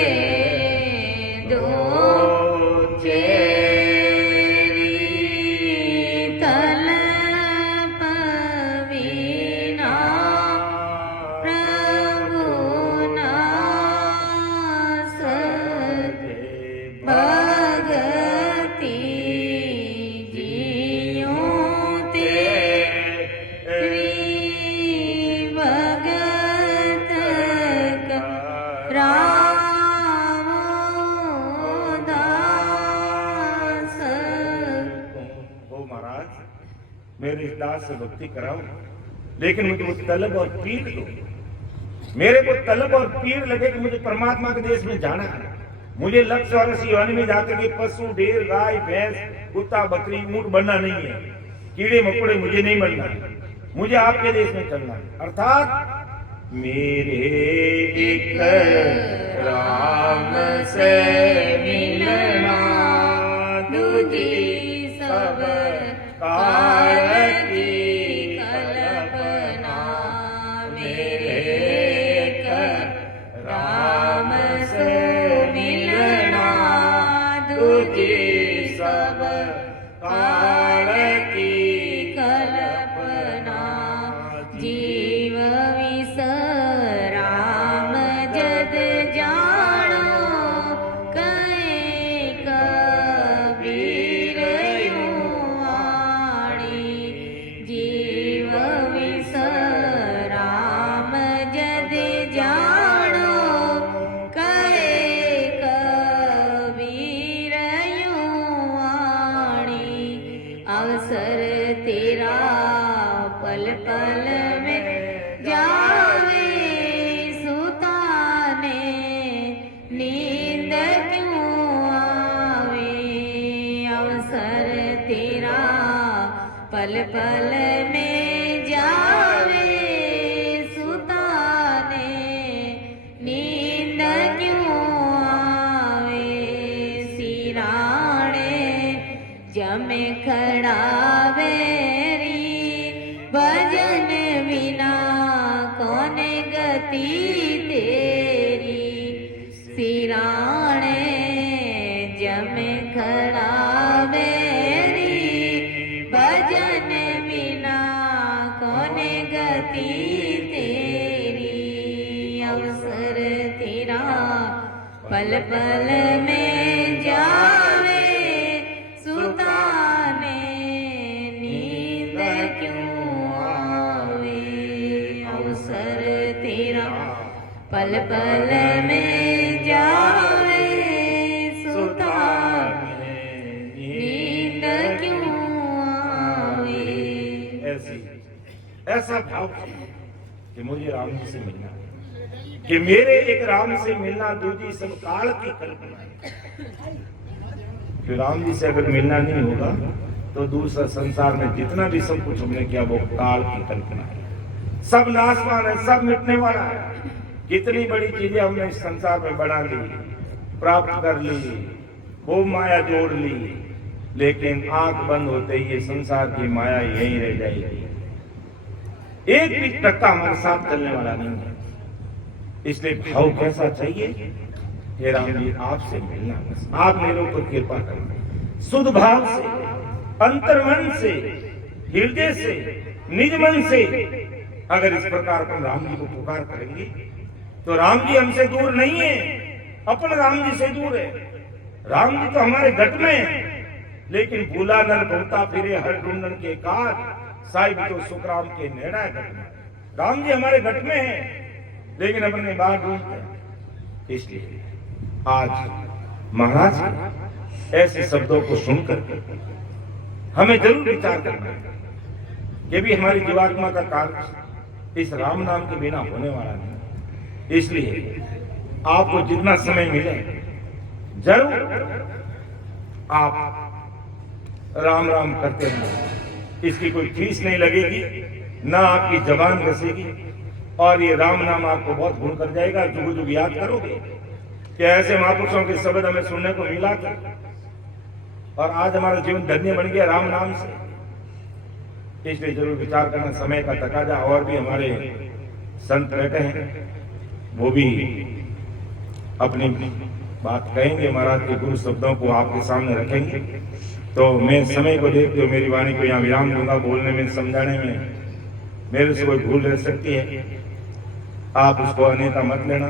दो मेरे इस दास से भक्ति कराओ, लेकिन मुझे वो तलब और पीड़ दो। मेरे को तलब और पीड़ लगे कि मुझे परमात्मा के देश में जाना है, मुझे लक्ष्य और योनि में जाकर के पशु ढेर गाय भैंस कुत्ता बकरी ऊंट बनना नहीं है, कीड़े मकोड़े मुझे नहीं बनना है, मुझे आपके देश में चलना है। अर्थात मेरे एक राम से मिलना दूजी सब काल की कल्पना। मेरे एक राम से मिलना दूजी सब काल की कल्पना। जीव विसराम जद जानो कहे कबीर यूं वाणी। जीव विसराम जद जानो कहे कबीर यूं वाणी। अवसर तेरा पल पल में जावे सुताने नींद क्यों आवे। अवसर तेरा पल पल गति तेरी सिराणे जम खड़ा बेरी भजन बिना कोने गति तेरी अवसर तेरा पल पल में जावे सुताने नींद क्यों आवे अवसर तेरा पल पल में जावे सुताने नींद क्यों आवे। ऐसा भाव कि मुझे राम जी से मिलना है, कि मेरे एक राम से मिलना दूजी सब काल की कल्पना है। कि राम जी से अगर मिलना नहीं होगा तो दूसरा संसार में जितना भी सब कुछ हमने किया वो काल की कल्पना है, सब नाशवान है, सब मिटने वाला है। कितनी बड़ी चीजें हमने इस संसार में बना ली, प्राप्त कर ली, खूब माया जोड़ ली, लेकिन आंख बंद होते ही ये संसार की माया यहीं रह जाएगी। एक भी टक्का हमारे साथ चलने वाला नहीं है। इसलिए भाव कैसा चाहिए? हे राम जी आपसे मिलना, बस आप मेरे ऊपर कृपा करना, शुद्ध भाव से, अंतर्मन से, हृदय से, निज मन से अगर इस प्रकार अपन राम जी को पुकार करेंगे तो राम जी हमसे दूर नहीं है, अपन राम जी से दूर है। राम जी तो हमारे घट में है, लेकिन भूला नर घूमता फिरे हर ढूंढन के काज, साहिब तो सुखराम के नेड़ा घट में। राम जी हमारे घट में है, लेकिन अपने बाहर ढूंढते हैं। इसलिए आज महाराज के ऐसे शब्दों को सुनकर हमें जरूर विचार करना है। ये भी हमारी जीवात्मा का कार्य इस राम नाम के बिना होने वाला नहीं। इसलिए आपको जितना समय मिले जरूर आप राम राम करते हैं। इसकी कोई फीस नहीं लगेगी, ना आपकी जबान घसेगी, और ये राम नाम आपको बहुत गुण कर जाएगा। जुग जुग याद करोगे कि ऐसे महापुरुषों के शब्द हमें सुनने को मिला था, और आज हमारा जीवन धन्य बन गया राम नाम से। इसलिए जरूर विचार करना, समय का तकाजा। और भी हमारे संत बैठे हैं, वो भी अपनी बात कहेंगे, महाराज के गुरु शब्दों को आपके सामने रखेंगे। तो मैं समय को देखते हुए मेरी वाणी को यहाँ विराम दूंगा। बोलने में, समझाने में मेरे से कोई भूल रह सकती है, आप उसको अन्यथा मत लेना।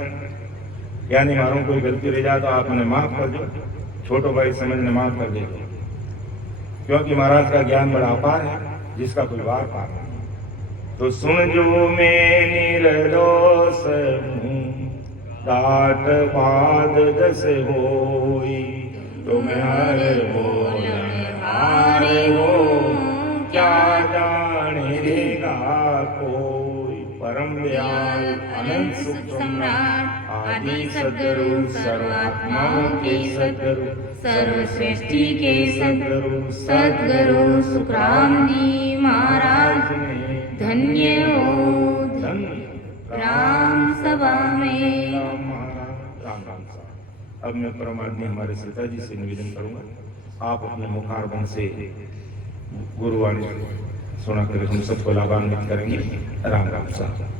यानी मारो कोई गलती रह जाए तो आप उन्हें माफ कर दो, छोटो भाई समझने माफ कर दे, क्योंकि महाराज का ज्ञान बड़ा अपार है, जिसका कोई वार पार नहीं। तो सुन जो मैं निर्दोष हूँ, डांट बाद जस होई, तुम हर बोलन हारे हो, क्या जानेगा कोई। परम दयाल अनंत सुख सम्राट आदि सद्गुरु, सर्वात्माओं के सद्गुरु, सर्वश्रेष्ठी के सद्गुरु, सद्गुरु सुखराम जी महाराज धन्य हो राम सभा में। राम राम साहब। अब मैं परमात्मा हमारे सीता जी से निवेदन करूंगा, आप अपने मुखारबंद से गुरुवाणी सुना कर हम सबको लाभान्वित करेंगे। राम राम साहब।